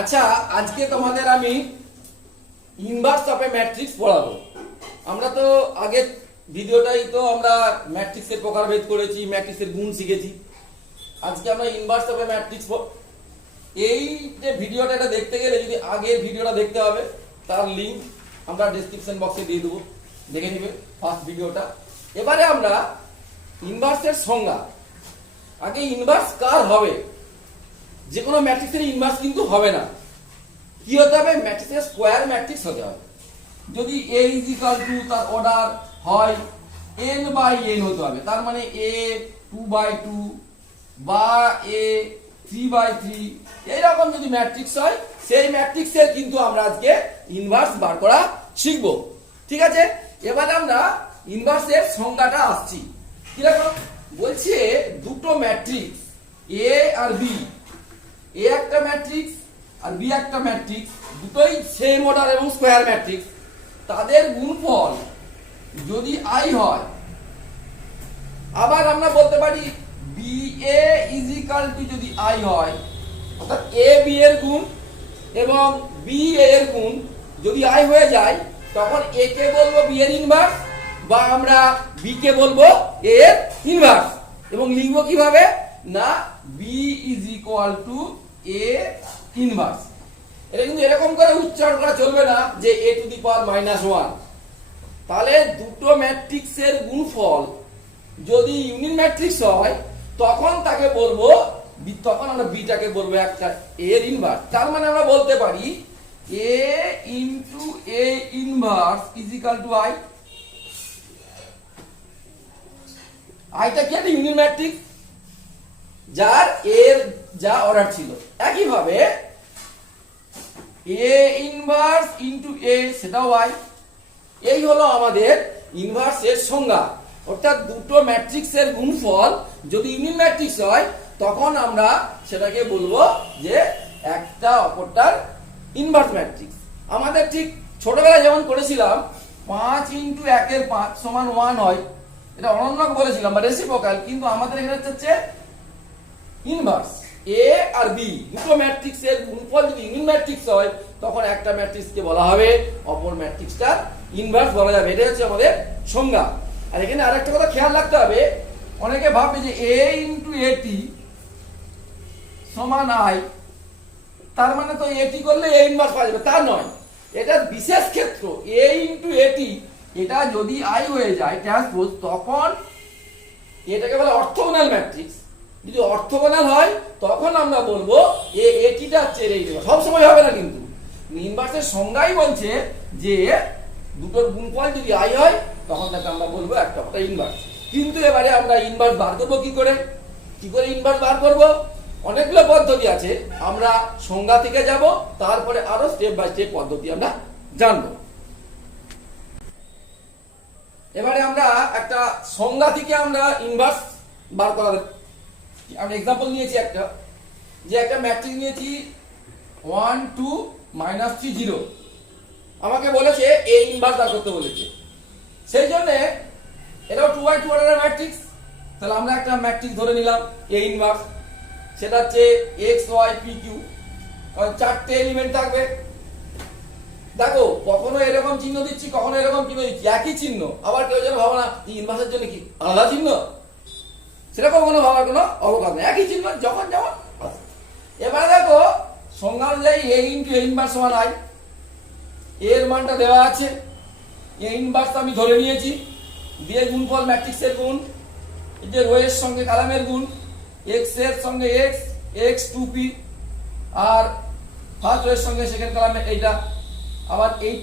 আচ্ছা, আজকে তোমাদের আমি ইনভার্স অফ এ ম্যাট্রিক্স পড়াবো। আমরা তো আগের ভিডিওটাই তো আমরা ম্যাট্রিক্সের প্রকারভেদ করেছি, ম্যাট্রিক্সের গুণ শিখেছি। আজকে আমরা ইনভার্স অফ এ ম্যাট্রিক্স, এই যে ভিডিওটা এটা দেখতে গেলে যদি আগের ভিডিওটা দেখতে হবে, তার লিংক আমরা ডেসক্রিপশন বক্সে দিয়ে দেবো, দেখে নেবে ফার্স্ট ভিডিওটা। এবারে আমরা ইনভার্সের সংজ্ঞা, আগে ইনভার্স কার হবে, যে কোনো ম্যাট্রিক্সের ইনভার্স কিন্তু হবে না। কি হতে হবে? ম্যাট্রিক্সের স্কোয়ার ম্যাট্রিক্স হতে হবে। যদি a ইজ ইকুয়াল টু তার অর্ডার হয় n বাই n হতে হবে, তার মানে a 2/2 বা a 3/3, এইরকম যদি ম্যাট্রিক্স হয়, সেই ম্যাট্রিক্সের কিন্তু আমরা আজকে ইনভার্স বার করা শিখব। ঠিক আছে, এবারে আমরা ইনভার্সের সংজ্ঞাটা আসছি। কিরকম বলছে, দুটো ম্যাট্রিক্স a আর b, এ একটা ম্যাট্রিক্স আর বি একটা ম্যাট্রিক্স, দুটোই সেম অর্ডার এবং স্কোয়ার ম্যাট্রিক্স, তাদের গুণফল যদি আই হয়, আবার আমরা বলতে পারি B A is equal to যদি আই হয়, অর্থাৎ এ বি এর গুণ এবং বি এ এর গুণ যদি আই হয়ে যায়, তখন এ কে বলবো বি এর ইনভার্স, বা আমরা বি কে বলবো এ এর ইনভার্স। এবং লিখবো কিভাবে না, B is equal to A inverse. এটা কিন্তু এরকম করে উচ্চারণ করা চলবে না যে a টু দি পাওয়ার -1। তাহলে দুটো ম্যাট্রিক্সের গুণফল যদি ইউনিট ম্যাট্রিক্স হয়, তখন তাকে বলবো, তখন আমরা বিটাকে বলবো একটা এর ইনভার্স। তার মানে আমরা বলতে পারি a into a inverse is equal two i। আইটা কি একটা ইউনিট ম্যাট্রিক্স যার এর যা অর্ডার ছিল। একইভাবে a ইনভার্স ইনটু a, সেটাও y। এই হলো আমাদের ইনভার্সের সংজ্ঞা। অর্থাৎ দুটো ম্যাট্রিক্সের গুণফল যদি ইউনিট ম্যাট্রিক্স হয়, তখন আমরা সেটাকে বলবো যে একটা অপরটার ইনভার্স ম্যাট্রিক্স। আমাদের ঠিক ছোটবেলায় যেমন করেছিলাম 5 ইনটু 1 এর 5 সমান 1 হয়, এটা অনন্যক বলেছিলাম বা রেসিপ্রোকাল, কিন্তু আমাদের এখানে হচ্ছে ইনভার্স। এ আর বি দুটো ম্যাট্রিক্সের গুণফল যদি ইউনিট ম্যাট্রিক্স হয়, তখন একটা ম্যাট্রিক্সকে বলা হবে অপর ম্যাট্রিক্সটার ইনভার্স বলা যাবে। এটা হচ্ছে আমাদের সংজ্ঞা। আর এখানে আরেকটা কথা খেয়াল রাখতে হবে, অনেকে ভাববে যে a ইনটু এটি সমান i, তার মানে তো এটি করলে a ইনভার্স পাওয়া যাবে, তা নয়। এটা বিশেষ ক্ষেত্র। a ইনটু এটি, এটা যদি i হয়ে যায় ট্রান্সপোজ, তখন এটাকে বলে অর্থোগোনাল ম্যাট্রিক্স। যদি অর্থোগোনাল হয়, তখন আমরা বলবো এটিটা ছেড়ে দেবো, সব সময় হবে না কিন্তু। ইনভার্সের সংজ্ঞাই বলছে যে দুটোর গুণফল যদি আই হয়, তখন তাকে আমরা বলবো একটা ইনভার্স। কিন্তু এবারে আমরা ইনভার্স বার করবো কি করে ইনভার্স বার করবো? অনেকগুলো পদ্ধতি আছে, আমরা সংজ্ঞা থেকে যাব, তারপরে আরো স্টেপ বাই স্টেপ পদ্ধতি আমরা জানবো। এবারে আমরা একটা সংজ্ঞা থেকে আমরা ইনভার্স বার করা, আমি এক্সাম্পল নিয়েছি একটা, যে একটা ম্যাট্রিক্স নিয়েছি 1 2 -3 0, আমাকে বলেছে a ইনভার্স বার করতে বলেছে। সেই জন্য এটাও 2/2 অর্ডারের ম্যাট্রিক্স। তাহলে আমরা একটা ম্যাট্রিক্স ধরে নিলাম a ইনভার্স, সেটা হচ্ছে x y p q, কারণ চারটে এলিমেন্ট থাকবে। দেখো, কখনো এরকম চিহ্ন দিচ্ছি, কখনো এরকম চিহ্ন দিচ্ছি, একই চিহ্ন। আবার কেউ যেন ভাবো না ইনভার্সের জন্য কি আলাদা চিহ্ন, সেরকম কোনো ভাবার কোনো অবকাশ নেই, একই চিহ্ন যখন যেমন। এবারে দেখো, সংজ্ঞা অনুযায়ী a ইনটু a ইনভার্স সমান i, এর মানটা দেওয়া আছে, a ইনভার্স আমি ধরে নিয়েছি, দিয়ে গুণফল ম্যাট্রিক্সের গুণ, এই যে রো এর সঙ্গে কলামের গুণ, x এর সঙ্গে x, x 2p, আর ফার্স্ট রো এর সঙ্গে সেকেন্ড কলামের এইটা, আবার এই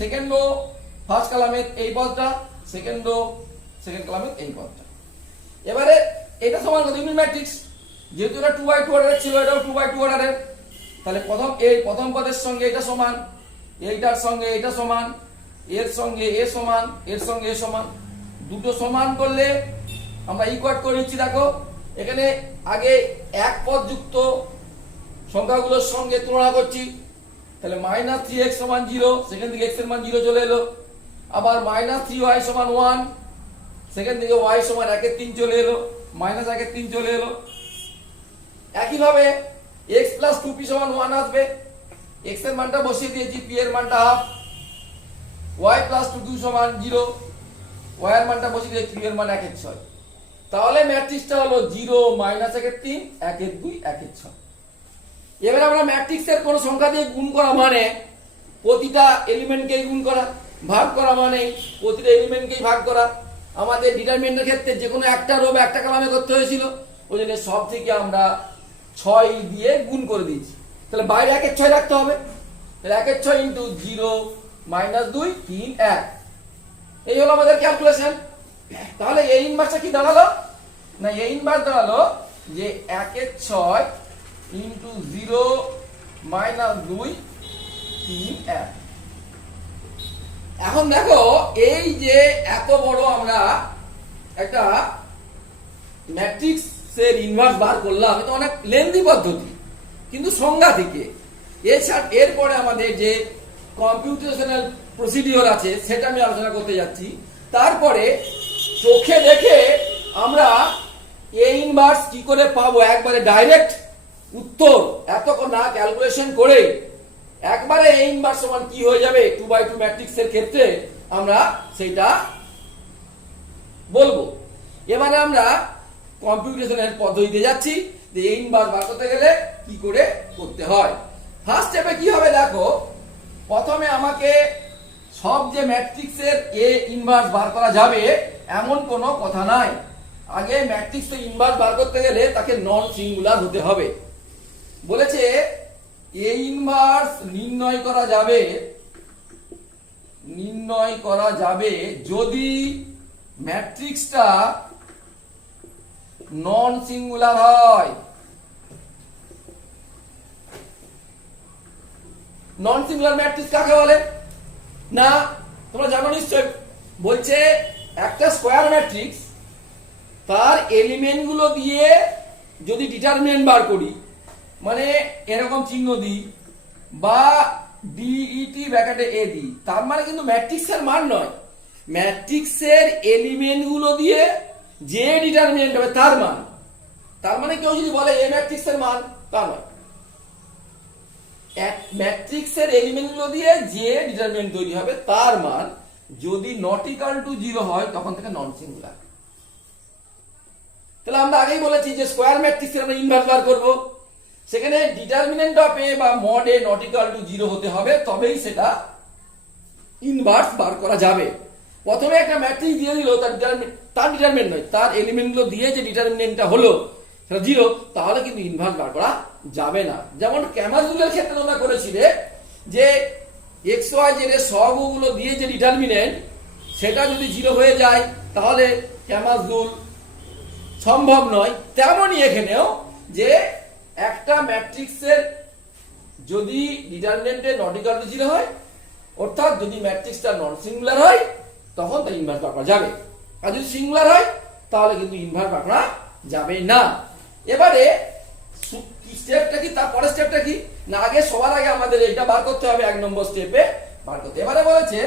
সেকেন্ড রো ফার্স্ট কলামের এই পদটা, সেকেন্ড রো সেকেন্ড কলামের এই পদটা। এবারে এটা সমান কত? Unit matrix. যেহেতু এটা 2/2 অর্ডারের ছিল, এটাও 2/2 অর্ডারের। তাহলে প্রথম পদের সঙ্গে এটা সমান, এইটার সঙ্গে এটা সমান, এর সঙ্গে এ সমান, এর সঙ্গে এ সমান, দুটো সমান করলে আমরা ইকুয়াট করে নিচ্ছি। দেখো, এখানে আগে এক পদ যুক্ত সংখ্যাগুলোর সঙ্গে তুলনা করছি। তাহলে -3x সমান 0, সেখান থেকে x এর মান 0 চলে এলো। আবার -3y সমান 1, সেখান থেকে y সমান 1/3 চলে এলো, -1/3 চলে এলো। একইভাবে x + 2p সমান 1 আসবে, x এর মানটা বসিয়ে দিয়েছি, p এর মানটা হাফ, y প্লাস 2q সমান 0, y এর মানটা বসিয়ে দিয়েছি, q এর মান 1 এর 6। তাহলে ম্যাট্রিক্সটা হলো 0 মাইনাস 1 এর 3 1 এর 2 1 এর 6। এবারে আমরা ম্যাট্রিক্সের কোন সংখ্যা দিয়ে গুণ করা মানে প্রতিটা এলিমেন্টকেই গুণ করা, ভাগ করা মানে প্রতিটা এলিমেন্টকেই ভাগ করা। আমাদের ডিটারমিনেন্টের ক্ষেত্রে যে কোনো একটা রো বা একটা কলামে করতে হয়েছিল, ওই জন্য সব থেকে আমরা 6 দিয়ে গুণ করে দিয়েছি। তাহলে বাইরে 1 এর 6 রাখতে হবে, তাহলে 1 এর 6 ইন্টু 0 মাইনাস 2 3 1, এই হলো আমাদের ক্যালকুলেশন। তাহলে এই ইনভার্সটা কি দাঁড়ালো, না এই ইনভার্স দাঁড়ালো যে 1 এর 6 ইন্টু 0 মাইনাস 2 3 1। এখন দেখো এই যে এত বড় আমরা একটা ম্যাট্রিক্সের ইনভার্স বার করলাম, এটা অনেক লেন্দি পদ্ধতি কিন্তু সংজ্ঞা থেকে। এছাড়া এরপরে আমাদের যে কম্পিউটেশনাল প্রসিডিওর আছে সেটা আমি আলোচনা করতে যাচ্ছি। তারপরে চোখে দেখে আমরা এ ইনভার্স কি করে পাবো, একবারে ডাইরেক্ট উত্তর এত না ক্যালকুলেশন করে একবারে এ ইনভার্স সমান কি হয়ে যাবে 2/2 ম্যাট্রিক্সের ক্ষেত্রে আমরা সেটা বলবো। এবারে আমরা কম্পিউটেশনের পদ্ধতিতে যাচ্ছি যে এ ইনভার্স বার করতে গেলে কি করে করতে হয়। ফার্স্ট স্টেপে কি হবে দেখো, প্রথমে আমাকে সব যে ম্যাট্রিক্সের এ ইনভার্স বার করা যাবে এমন কোনো কথা নাই। আগে ম্যাট্রিক্সের ইনভার্স বার করতে গেলে তাকে নন সিঙ্গুলার হতে হবে। বলেছে এ ইনভার্স নির্ণয় করা যাবে যদি ম্যাট্রিক্সটা নন সিঙ্গুলার হয়। নন সিঙ্গুলার ম্যাট্রিক্স কাকে বলে না তোমরা জানো নিশ্চয়, বলছে একটা স্কয়ার ম্যাট্রিক্স তার এলিমেন্ট গুলো দিয়ে যদি ডিটারমিনেন্ট বার করি, মানে এরকম চিহ্ন দিই বা ডিইটি ব্র্যাকেটে এ দিই, তার মানে কিন্তু ম্যাট্রিক্সের মান নয়, ম্যাট্রিক্সের এলিমেন্ট গুলো দিয়ে যে ডিটারমিনেন্ট হবে তার মান। তার মানে কেউ যদি বলে এ ম্যাট্রিক্সের মান, তা নয়। ম্যাট্রিক্সের এলিমেন্ট গুলো দিয়ে যে ডিটারমিনেন্ট তৈরি হবে তার মান যদি নট ইকুয়াল টু 0 হয় তখন থেকে নন সিঙ্গুলার। তাহলে আমরা আগেই বলেছি যে স্কয়ার ম্যাট্রিক্সের আমরা ইনভার্স বার করব, সেখানে ডিটারমিনেন্ট অফ এ বা mod A not equal to 0 হতে হবে, তবেই সেটা ইনভার্স বার করা যাবে। প্রথমে একটা ম্যাট্রিক্স দিয়ে দিল, তার ডিটারমিনেন্ট নয়, তার এলিমেন্ট গুলো দিয়ে যে ডিটারমিনেন্টটা হলো সেটা 0, তাহলে কিন্তু ইনভার্স বার করা যাবে না। যেমন ক্যামারজুলের ক্ষেত্রে তোমরা করেছিলে যে এক্স ওয়াই জেড এর সহগগুলো দিয়ে যে ডিটারমিনেন্ট সেটা যদি 0 হয়ে যায় তাহলে ক্যামারজুল সম্ভব নয়। তেমনই এখানেও যে একটা ম্যাট্রিক্সের যদি ডিটারমিনেন্টে নট ইকুয়াল টু 0 হয়, অর্থাৎ যদি ম্যাট্রিক্সটা নন সিঙ্গুলার হয় তখন তা ইনভার্স বার করা যাবে, আর যদি সিঙ্গুলার হয় তাহলে কিন্তু ইনভার্স বার করা যাবে না। এবারে স্টেপটা কি, তারপরে স্টেপটা কি না, আগে সবার আগে আমাদের এটা বার করতে হবে, 1 নম্বর স্টেপে বার করতে। এবারে বলেছে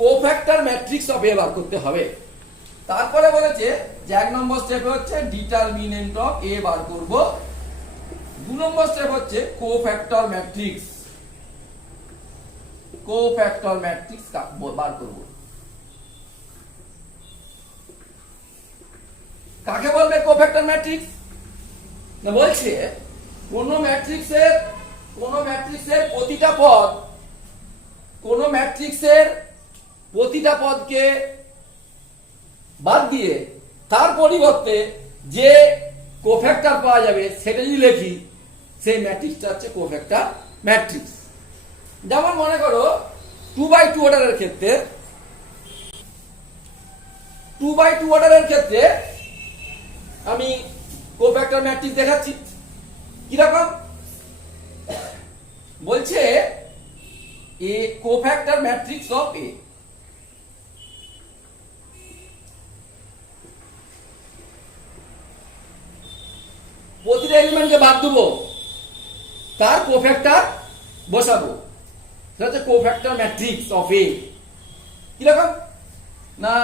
কোফ্যাক্টর ম্যাট্রিক্স অফ এ বার করতে হবে। তারপরে বলেছে যে 1 নম্বর স্টেপে হচ্ছে ডিটারমিনেন্ট অফ এ বার করব, 2 নম্বর স্টেপ হচ্ছে কোফ্যাক্টর ম্যাট্রিক্স বার করব। কাকে বলবে কোফ্যাক্টর ম্যাট্রিক্স না, বলছে কোন ম্যাট্রিক্সের প্রতিটা পদকে বাদ দিয়ে তার পরিবর্তে যে কোফ্যাক্টর পাওয়া যাবে সেটা যদি লিখি, সেই ম্যাট্রিক্সটা হচ্ছে কোফ্যাক্টর ম্যাট্রিক্স। যেমন মনে করো 2/2 অর্ডারের ক্ষেত্রে 2/2 অর্ডারের ক্ষেত্রে আমি কোফ্যাক্টর ম্যাট্রিক্স দেখাচ্ছি। কিরকম বলছে এ কোফ্যাক্টর ম্যাট্রিক্স অফ এ, প্রতিটা এলিমেন্টকে বাদ দেবো, তার কোফ্যাক্টর বসাবো, সেটা হচ্ছে কোফ্যাক্টর ম্যাট্রিক্স অফ এ। কিরকম না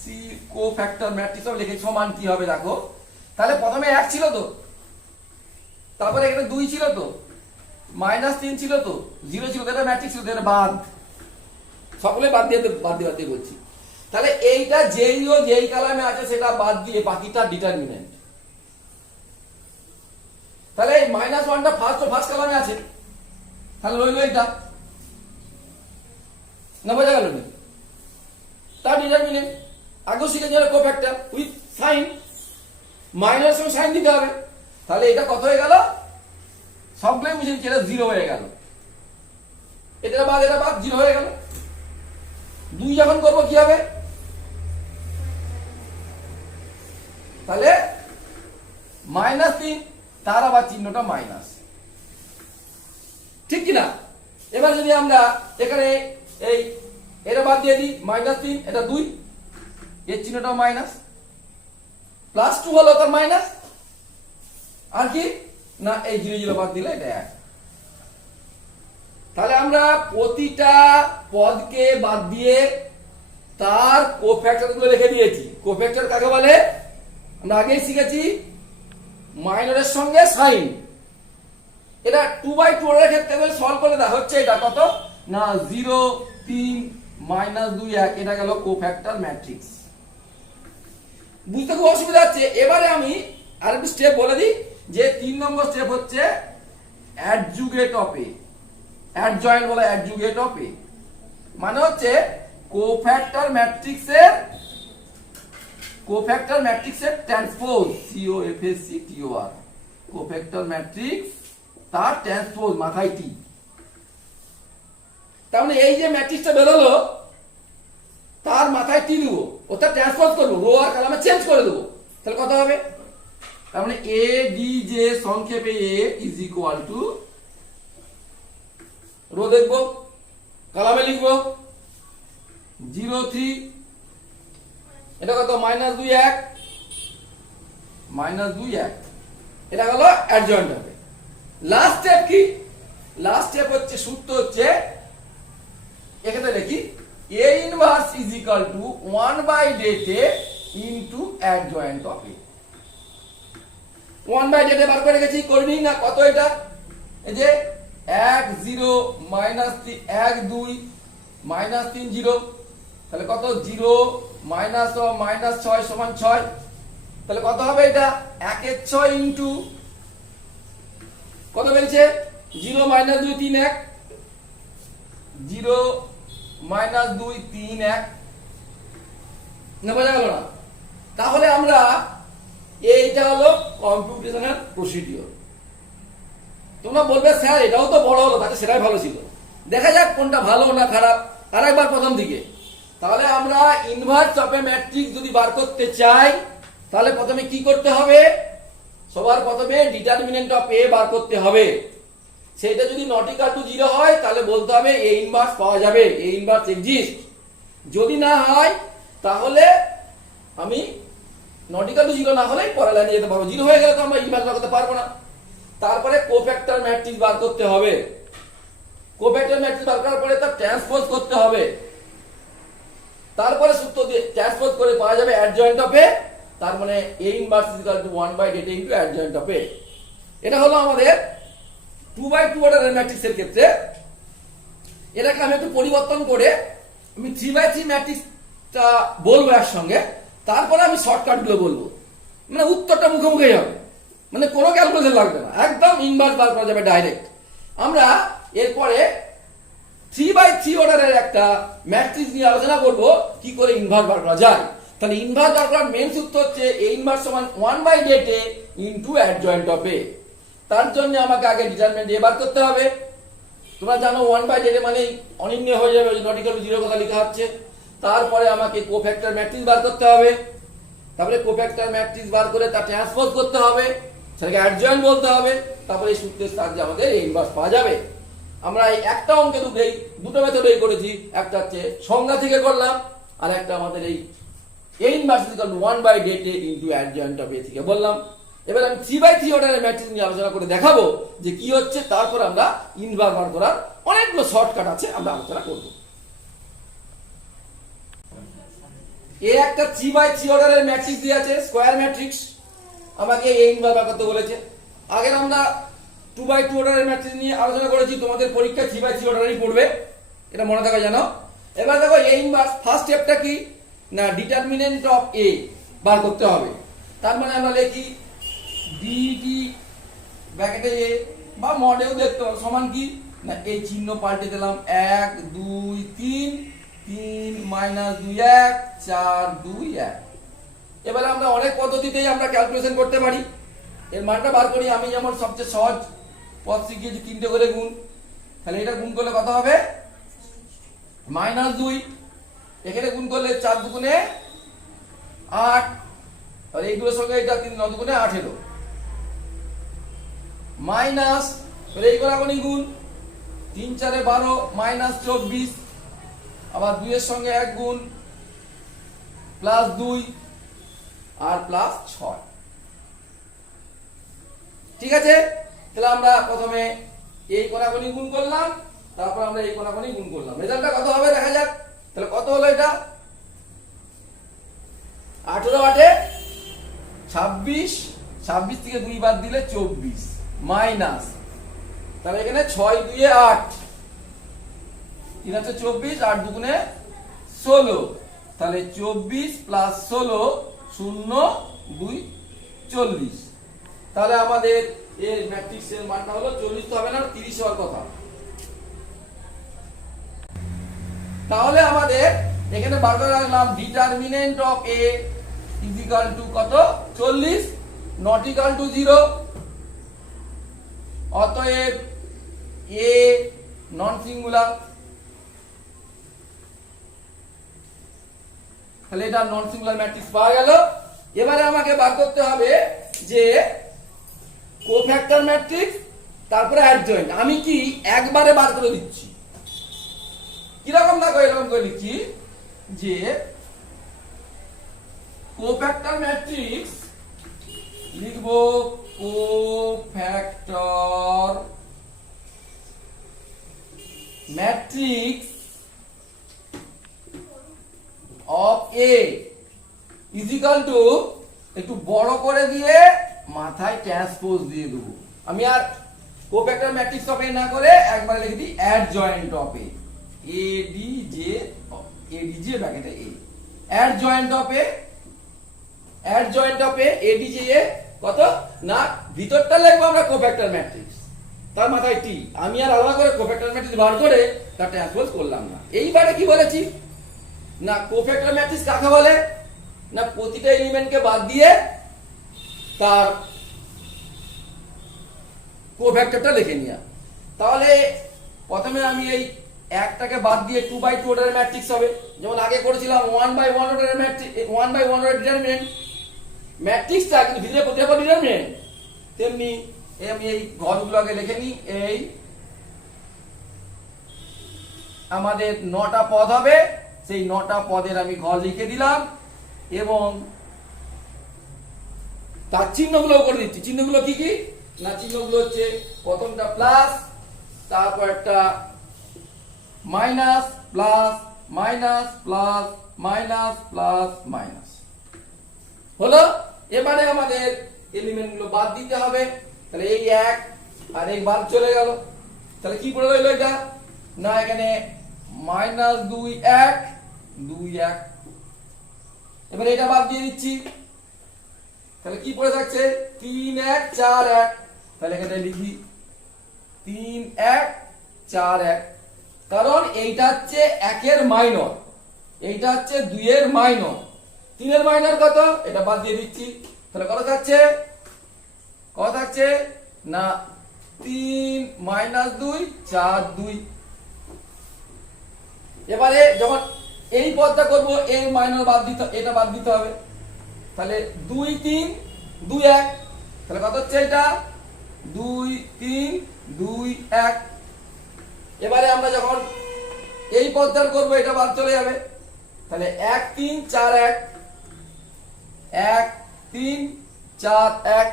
সি কোফ্যাক্টর ম্যাট্রিক্স অফ লিখে সমান কি হবে দেখো, তাহলে প্রথমে 1 ছিল তো তারপরে এখানে 2 ছিল তো, -3 ছিল তো, 0 ছিল তো, এটা ম্যাট্রিক্স ছিল তো, এটা বাদ। সকলে বাদ দিয়ে বলছি। তাহলে এইটা যেই কলামে আছে সেটা বাদ দিয়ে বাকিটা ডিটারমিনেন্ট। তাহলে এই -1টা ফার্স্ট কলামে আছে, তাহলে রইল এটা, না বোঝা গেল না? তার ডিটারমিনেন্ট আগেও শিখেছি কোফ্যাক্টর উইথ সাইন, মাইনাস সঙ্গে সাইন দিতে হবে। তাহলে এটা কত হয়ে গেল? সবগুলোই মুছে দিচ্ছি, এটা 0 হয়ে গেল। এটা বাদ 0 হয়ে গেল। 2 যখন করবো কি হবে? তাহলে -3, তার আবার চিহ্নটা মাইনাস, ঠিক কিনা? এবার যদি আমরা এখানে এই এটা বাদ দিয়ে দিই, -3, এটা 2, এর চিহ্নটাও মাইনাস, +2 হলো তার মাইনাস, আর কি না এই 0 বাদ দিলে এটা 1। তাহলে আমরা প্রতিটা পদকে বাদ দিয়ে তার কোফ্যাক্টর গুলো লিখে দিয়েছি। কোফ্যাক্টর কাকে বলে? আমরা আগেই শিখেছি, মাইনরের সঙ্গে সাইন। এটা 2/2 এর ক্ষেত্রে সলভ করে দেওয়া হচ্ছে, এটা কত না 0, 3, -2, 1, এটা গেল কোফ্যাক্টর ম্যাট্রিক্স। বুঝতে খুব অসুবিধা হচ্ছে। এবারে আমি আরেকটু স্টেপ বলে দিই, যে 3 নম্বর স্টেপ হচ্ছে অ্যাডজুগেট অফ এ, অ্যাডজয়েন্ট বলে অ্যাডজুগেট অফ এ, মানে হচ্ছে কোফ্যাক্টর ম্যাট্রিক্সের ট্রান্সপোজ, COFACTOR, কোফ্যাক্টর ম্যাট্রিক্স তার ট্রান্সপোজ, মাথায় টি। তার মানে এই যে ম্যাট্রিক্সটা বেরোলো তার মাথায় টি দেবো, ওটা ট্রান্সপোজ করবো, রো আর কলামে চেঞ্জ করে দেবো। তাহলে কত হবে? তার মানে ADJ সংক্ষেপে A is equal to, row দেখবো, কলামে লিখবো 0, 3, এটা কত -2, 1, -2, 1, এটা হলো অ্যাডজয়েন্ট হবে। লাস্ট স্টেপ কি? লাস্ট স্টেপ হচ্ছে, সূত্র হচ্ছে এখানে লিখি A inverse is equal to 1/det into adjoint of A। 1/det বার করে রেখেছি, করে নিই না? কত এটা? এই যে 1, 0, -3, 1, 2, -3, 0, তাহলে কত? 0 -6 সমান 6। তাহলে কত হবে এটা? 1 এর 6 ইনটু কত বেরিয়েছে? 0 -2 3 1, 0 -2 3 1, না বোঝা গেল না? তাহলে আমরা এইটা হলো কম্পিউটেশনাল প্রসিডিওর। তোমরা বলবে স্যার এটাও তো বড় হলো, তাহলে সেটাই ভালো ছিল। দেখা যাক কোনটা ভালো না খারাপ, আরেকবার প্রথম দিকে। তাহলে আমরা ইনভার্স অফ এ ম্যাট্রিক্স যদি বার করতে চাই, তাহলে প্রথমে কি করতে হবে? সবার প্রথমে ডিটারমিনেন্ট অফ এ বার করতে হবে। সেটা যদি নট ইকুয়াল টু 0 হয়, তাহলে বলতে হবে এ ইনভার্স পাওয়া যাবে, এ ইনভার্স এক্সিস্ট। যদি না হয়, তাহলে আমি নট ইকুয়াল টু 0 না হলে পরের লাইনে যেতে পারবো। 0 হয়ে গেলে তো আমরা ইনভার্স বার করতে পারবো না। তারপরে কোফ্যাক্টর ম্যাট্রিক্স বার করতে হবে। কোফ্যাক্টর ম্যাট্রিক্স বার করার পরে তার ট্রান্সপোজ করতে হবে। তারপরে সূত্র দিয়ে ট্রান্সপোজ করে পাওয়া যাবে অ্যাডজয়েন্ট অফ এ, তার মানে A inverse is equal to 1/det into adjoint of A. এটা হলো আমাদের 2/2 অর্ডারের ম্যাট্রিক্সের ক্ষেত্রে। এটাকে আমি একটু পরিবর্তন করে আমি 3/3 ম্যাট্রিক্সটা বলবো একসঙ্গে, তারপরে আমি শর্টকাট গুলো বলবো, মানে উত্তরটা মুখে মুখেই হবে, মানে কোনো ক্যালকুলেশন লাগবে না, একদম ইনভার্স বার করা যাবে ডাইরেক্ট। আমরা এরপরে 3/3 অর্ডারের একটা ম্যাট্রিক্স নিয়ে আলোচনা করব, কি করে ইনভার্স বার করা যায়। তাহলে ইনভার্স বার করার মেন সূত্র হচ্ছে A ইনভার্স সমান 1/det into adjoint of A। তার জন্য আমাকে আগে ডিটারমিনেন্ট A বার করতে হবে। তোমরা জানো 1/det মানে অনির্ণয় হয়ে যাবে, নট ইকুয়াল টু 0 কথা লেখা হচ্ছে। তারপরে আমাকে কোফ্যাক্টর ম্যাট্রিক্স বার করতে হবে। তারপরে কোফ্যাক্টর ম্যাট্রিক্স বার করে তার ট্রান্সপোজ করতে হবে, সেটাকে অ্যাডজয়েন্ট বলতে হবে। তারপরে এই সূত্রের সাহায্যে আমাদের A ইনভার্স পাওয়া যাবে। আমরা এই একটা অঙ্কে দুটো মেথডেই করেছি, একটা হচ্ছে সংজ্ঞা থেকে করলাম, আর একটা আমাদের এই A inverse is equal to 1/det into adjoint of A থেকে বললাম। এবার আমি 3/3 অর্ডারের ম্যাট্রিক্স নিয়ে আলোচনা করে দেখাবো যে কি হচ্ছে। তারপর আমরা ইনভার্স বার করার অনেকগুলো শর্টকাট আছে, আমরা আলোচনা করব। একটা 3/3 অর্ডারের ম্যাট্রিক্স দিয়ে আছে, স্কয়ার ম্যাট্রিক্স। আমাকে A ইনভার্স বার করতে বলেছে। আগের আমরা 2x2 অর্ডারের ম্যাট্রিক্স নিয়ে আলোচনা করেছি, তোমাদের পরীক্ষায় 3x3 অর্ডারই পড়বে, এটা মনে থাকা জানো। এবার দেখো এ ইনভার্স ফার্স্ট স্টেপটা কি না ডিটারমিনেন্ট অফ এ বার করতে হবে। তার মানে আমরা লিখি ডিটি ব্র্যাকেটে এ বা মডেও দেখতে হবে সমান কি না এই চিহ্ন পাল্টে দিলাম 1 2 3 3 -2 1 4 2 1। এবারে আমরা অনেক পদ্ধতিতেই আমরা ক্যালকুলেশন করতে পারি, এর মানটা বার করি। আমি যেমন সবচেয়ে সহজ পদ শিখিয়েছি 3টে করে গুণ, তাহলে এটা গুণ করলে কত হবে -2, এখানে গুণ করলে 4 দুগুণে 8, আর এই দুটোর সঙ্গে এটা 3 9 দুগুণে 18 মাইনাস এই কোনাগুনি গুণ 3 4 এ 12 -24, আবার 2 এর সঙ্গে 1 গুণ +2 আর +6। ঠিক আছে, তাহলে আমরা প্রথমে এই কোনাগুনি গুণ করলাম, তারপর আমরা এই কোনাগুনি গুণ করলাম, রেজাল্টটা কত হবে দেখা যাক। তাহলে কত হলো এটা 18 8 26, 26 থেকে 2 বাদ দিলে 24 মাইনাস, তাহলে এখানে 6 2 এ 8, 3 আছে 24, 8 দুগুণে 16, তাহলে 24 + 16 0 2 40। তাহলে আমাদের এর ম্যাট্রিক্সের মানটা হলো 40, তো হবে না 30 হওয়ার কথা। তাহলে আমাদের এখানে বার করে রাখলাম determinant of A is equal two কত 40 নট ইকুয়াল টু 0। অতএব এ নন সিঙ্গুলার, তাহলে এটা নন সিঙ্গুলার ম্যাট্রিক্স পাওয়া গেল। এবারে আমাকে বার করতে হবে যে কোফ্যাক্টর ম্যাট্রিক্স তারপরে অ্যাডজয়েন্ট। আমি কি একবারে বার করে দিচ্ছি, কিরকম দেখো এরকম করে লিখছি যে কোফ্যাক্টর ম্যাট্রিক্স লিখবো cofactor matrix of A is equal two, একটু বড় করে দিয়ে মাথায় ট্রান্সপোজ দিয়ে দেবো। আমি আর কোফ্যাক্টর ম্যাট্রিক্স অফ এ না করে একবার লিখে দিই অ্যাডজয়েন্ট অফ এ, এডিজে ব্র্যাকেটে A, adjoint of A, adjoint of A ADJ A কত না ভিতরটা লিখবো আমরা কোফ্যাক্টর ম্যাট্রিক্স, তার মাথায় টি। আমি আর আলাদা করে কোফ্যাক্টর ম্যাট্রিক্স বার করে তার ট্রান্সপোজ করলাম না। এইবারে কি বলেছি না কোফ্যাক্টর ম্যাট্রিক্স কাকে বলে না প্রতিটা এলিমেন্টকে বাদ দিয়ে তার কোফ্যাক্টরটা লিখে নিয়া। তাহলে প্রথমে আমি এই একটাকে বাদ দিয়ে 2x2 অর্ডারের ম্যাট্রিক্স হবে, যেমন আগে করেছিলাম 1x1 অর্ডারের ম্যাট্রিক্স, 1x1 অর্ডারের ডিটারমিনেন্ট ম্যাট্রিক্সটা কিন্তু ভিতরে প্রতিটা ডিটারমিনেন্ট, তেমনি আমি এই ঘরগুলোকে লিখে নিই। এই আমাদের 9টা পদ হবে, সেই 9টা পদের আমি ঘর লিখে দিলাম এবং তার চিহ্নগুলো করে দিচ্ছি। চিহ্নগুলো কি কি না চিহ্নগুলো হচ্ছে প্রথমটা প্লাস, তারপর একটা minus plus minus plus minus plus minus হলো। এবারে আমাদের এলিমেন্ট গুলো বাদ দিতে হবে, তাহলে এই 1 আর এই বাদ চলে গেল, তাহলে কি পড়ে রইল এটা না এখানে -2 1 2 1। এবারে এটা বাদ দিয়ে দিচ্ছি, তাহলে কি পড়ে থাকছে 3 1 4 1, তাহলে এখানে লিখি 3 1 4 1, কারণ এইটা হচ্ছে 1 এর মাইনর, এইটা হচ্ছে 2 এর মাইনর, 3 এর মাইনর কত এটা বাদ দিয়ে দিচ্ছি, তাহলে কত থাকছে না 3 -2 4 2। এবারে যখন এই পদটা করব এর মাইনর বাদ দিতে, এটা বাদ দিতে হবে, তাহলে 2 3 2 1, তাহলে কত হচ্ছে এটা 2 3 2 1। এবারে আমরা যখন এই পদটার করব এটা বাদ চলে যাবে, তাহলে 1 3 4 1 1 3 4 1।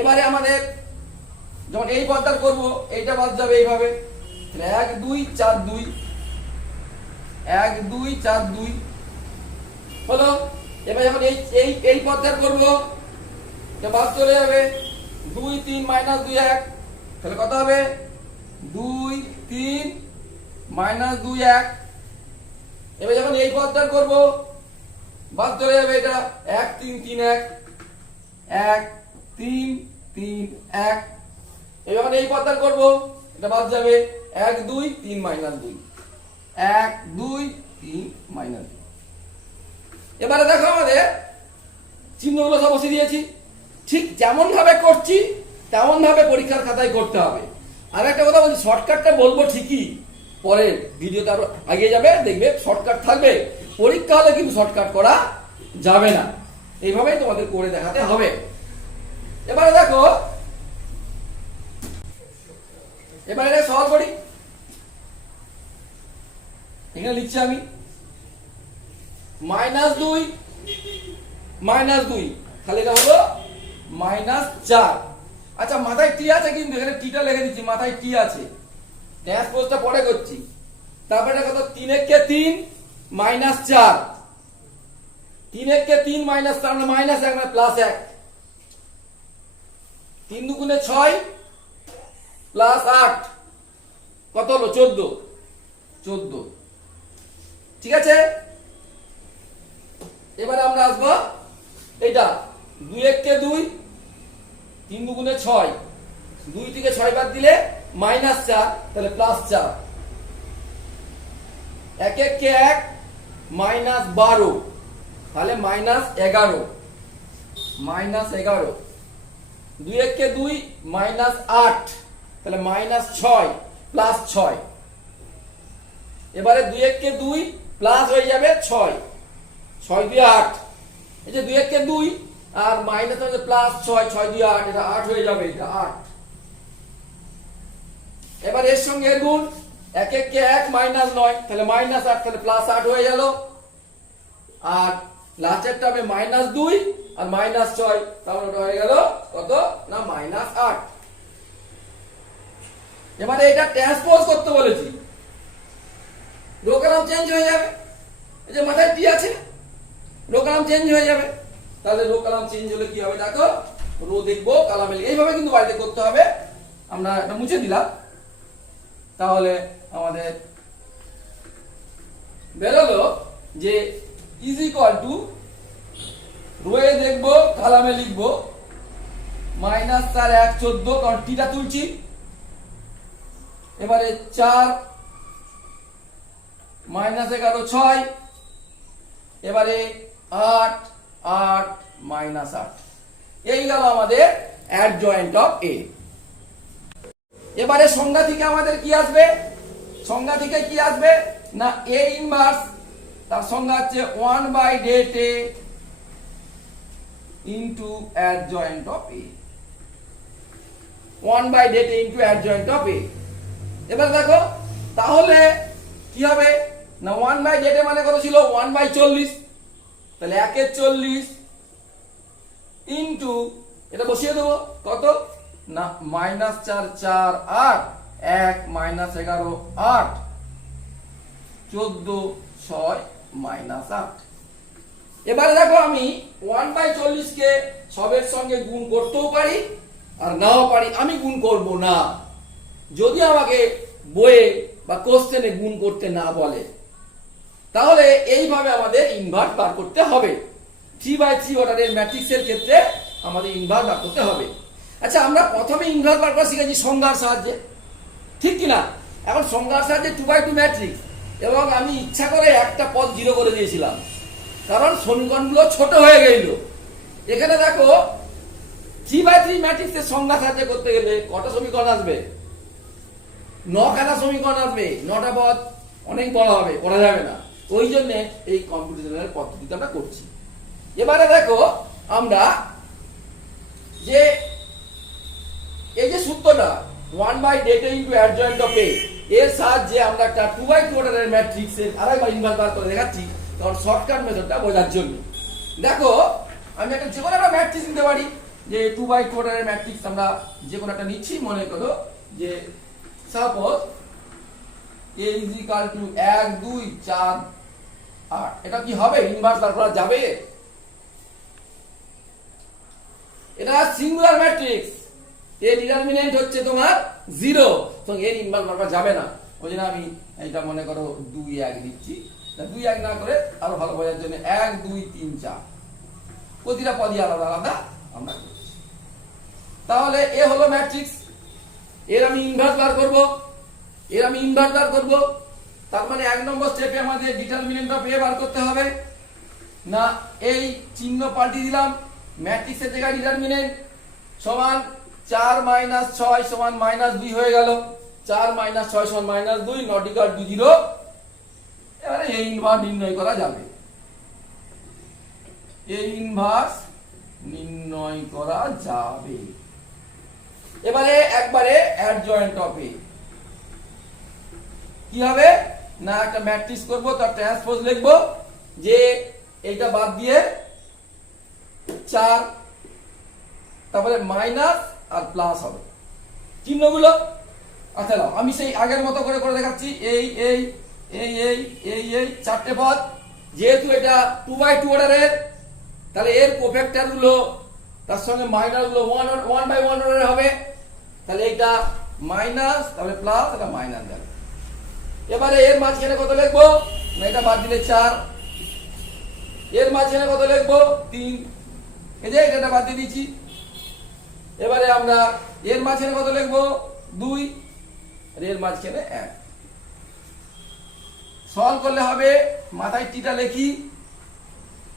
এবারে আমাদের যখন এই পদটার করব এইটা বাদ যাবে এইভাবে, তাহলে 1 2 4 2 1 2 4 2 হলো। এবার যখন এই পদটার করব এটা বাদ চলে যাবে, 2 3 মাইনাস 2 1, তাহলে কত হবে 2 3 মাইনাস 2 1। এবার যখন এই পদটা করব বাদ চলে যাবে, এটা 1 3 3 1 1 3 3 1। এবার এই পদটা করব, এটা বাদ যাবে 1 2 3 মাইনাস 2 1 2 3 মাইনাস 2। এবারে দেখো আমাদের চিহ্নগুলো সব বসিয়ে দিয়েছি, ঠিক যেমন ভাবে করছি তেমন ভাবে পরীক্ষার খাতায় করতে হবে। আর একটা কথা বলছি, শর্টকাটটা বলবো ঠিকই, পরে ভিডিওতে আরো এগিয়ে যাবে, দেখবে শর্টকাট থাকবে। পরীক্ষা হলে কিন্তু শর্টকাট করা যাবে না, এইভাবেই তোমাদের করে দেখাতে হবে। এবারে দেখো, এবারে এটা সলভ করি। এখানে লিখছি আমি মাইনাস 2 মাইনাস 2, তাহলে এটা হলো মাইনাস 4। আচ্ছা মাথায় টি আছে, কিন্তু এখানে টিটা লিখে দিচ্ছি, মাথায় টি আছে, ট্রান্সপোজটা পরে করছি। তারপরে কত 3 1 কে 3 মাইনাস 4, 3 1 কে 3 মাইনাস 4 মানে মাইনাস 1 মানে প্লাস 1, 3 2 গুণে 6 প্লাস 8 কত হলো 14। ঠিক আছে, এবারে আমরা আসবো এটা 2 1 কে 2 3 2 গুণে 6, 2 থেকে 6 বাদ দিলে মাইনাস 4, তাহলে প্লাস 4। 1 1 কে 1 মাইনাস 12, তাহলে মাইনাস 11 মাইনাস 11। 2 1 কে 2 মাইনাস 8, তাহলে মাইনাস 6 প্লাস 6। এবারে 2 1 কে 2 প্লাস হয়ে যাবে 6 6 2 8, এই যে 2 1 কে 2 আর মাইনাস হয়ে যাবে প্লাস 6 6 2 8, এটা 8 হয়ে যাবে, এটা 8। এবার এর সঙ্গে এর গুণ, 1 1 কে 1 মাইনাস 9, তাহলে মাইনাস 8, তাহলে প্লাস 8 হয়ে গেল। আর লাস্টেরটা হবে মাইনাস 2 আর মাইনাস 6, তাহলে ওটা হয়ে গেল কত না মাইনাস 8। এবারে এটা ট্রান্সপোজ করতে বলেছি, রো কলাম চেঞ্জ হয়ে যাবে, এই যে মাথায় টি আছে, রো কলাম চেঞ্জ হয়ে যাবে। তাহলে রো কলাম চেঞ্জ হলে কি হবে দেখো, রো দেখবো কলামে, এইভাবে কিন্তু বাড়িতে করতে হবে। আমরা এটা মুছে দিলাম, তাহলে আমাদের বেরোলো যে ইজ ইকুয়াল টু, রোয়ে দেখবো কলামে লিখবো মাইনাস 4 1 14, কারণ টিটা তুলছি। এবারে 4 মাইনাস 11 6, এবারে 8 8 মাইনাস 8। এই গেল আমাদের অ্যাডজয়েন্ট অফ এ। এবারে সংজ্ঞা থেকে আমাদের কি আসবে, সংজ্ঞা থেকে কি আসবে না এ ইনভার্স, তার সংজ্ঞা হচ্ছে 1/det a into adjoint of A, 1/det a into adjoint of A. এবার দেখো তাহলে কি হবে না 1/det মানে কত ছিল 1/40, তাহলে 1 এর 40 ইনটু এটা বসিয়ে দেবো কত না মাইনাস 4 4 8 1 মাইনাস 11 8 14 6 মাইনাস 8। এবারে দেখো আমি 1/40 কে সবের সঙ্গে গুণ করতেও পারি আর নাও পারি, আমি গুণ করব না যদি আমাকে বইয়ে বা কোশ্চেনে গুণ করতে না বলে। তাহলে এইভাবে আমাদের ইনভার্স বার করতে হবে, 3/3 অর্ডারের ম্যাট্রিক্সের ক্ষেত্রে আমাদের ইনভার্স বার করতে হবে। আচ্ছা আমরা প্রথমে ইনভার্স বার করা শিখেছি সংজ্ঞার সাহায্যে, ঠিক কিনা? এখন সংজ্ঞার সাহায্যে 2/2 ম্যাট্রিক্স, এবং আমি ইচ্ছা করে একটা পদ 0 করে দিয়েছিলাম কারণ সমীকরণগুলো ছোট হয়ে গেল। এখানে দেখো 3/3 ম্যাট্রিক্সের সংজ্ঞা সাহায্যে করতে গেলে কত সমীকরণ আসবে, 9খানা সমীকরণ আসবে, 9টা পদ অনেক বড় হবে, করা যাবে না, ওই জন্য এই কম্পিউটেশনাল পদ্ধতিতে আমরা করছি। এবারে দেখো আমরা যে এই যে সূত্রটা 1/det ইনটু অ্যাডজয়েন্ট অফ এ, এর সাহায্যে আমরা একটা 2/2 অর্ডারের ম্যাট্রিক্সের আরেকবার ইনভার্স বার করে দেখাচ্ছি, কারণ শর্টকাট মেথডটা বোঝার জন্য। দেখো আমি একটা যে কোনো একটা ম্যাট্রিক্স নিতে পারি, যে 2/2 অর্ডারের ম্যাট্রিক্স আমরা যে কোনো একটা নিচ্ছি, মনে করো যে suppose a is equal to 1 2 4 8, এটা কি হবে ইনভার্স বার করা যাবে? এটা সিঙ্গুলার ম্যাট্রিক্স, এর ডিটারমিনেন্ট হচ্ছে তোমার 0, তো এর ইনভার্স বারবার যাবে না। ওই জন্য আমি এটা মনে করো 2 1 দিচ্ছি। 2 1 না করে আরো ভালো বোঝার জন্য 1 2 3 4 প্রতিটা পদই আলাদা আলাদা আমরা করছি। তাহলে এ হলো ম্যাট্রিক্স, এর আমি ইনভার্স বার করব, এর আমি ইনভার্স বার করব। তার মানে 1 নম্বর স্টেপে আমাদের ডিটারমিনেন্ট অফ এ বার করতে হবে না, এই চিহ্ন পাল্টে দিলাম, ম্যাট্রিক্সের জায়গায় ডিটারমিনেন্ট সমান 4 - 6 সমান -2 হয়ে গেল। 4 - 6 সমান -2, নট ইকুয়াল টু 0। এবারে এ ইনভার্স নির্ণয় করা যাবে, এ ইনভার্স নির্ণয় করা যাবে। এবারে একবারে অ্যাডজয়েন্ট অফ এ কি হবে না, একটা ম্যাট্রিক্স করব, তার ট্রান্সপোজ লিখব, যে এইটা বাদ দিয়ে 4, তারপরে মাইনাস আর প্লাস হবে চিহ্নগুলো। আচ্ছা নাও আমি সেই আগের মতো করে করে দেখাচ্ছি। এই এই এই এই এই এই চারটে পদ, যেহেতু এটা 2/2 অর্ডারের, তাহলে এর কোফ্যাক্টর গুলো তার সঙ্গে মাইনাস গুলো 1/1 অর্ডারের হবে। তাহলে এইটা মাইনাস, তাহলে প্লাস, এটা মাইনাস যাবে। এবারে এর মাঝখানে কত লিখবো না, এটা বাদ দিলে 4, এর মাঝখানে কত লিখবো 3, এই যে এটা বাদ দিয়ে দিয়েছি। এবারে আমরা এর মাঝখানে কত লিখবো 2, আর এর মাঝখানে 1। সলভ করলে হবে, মাথায় টিটা লিখি,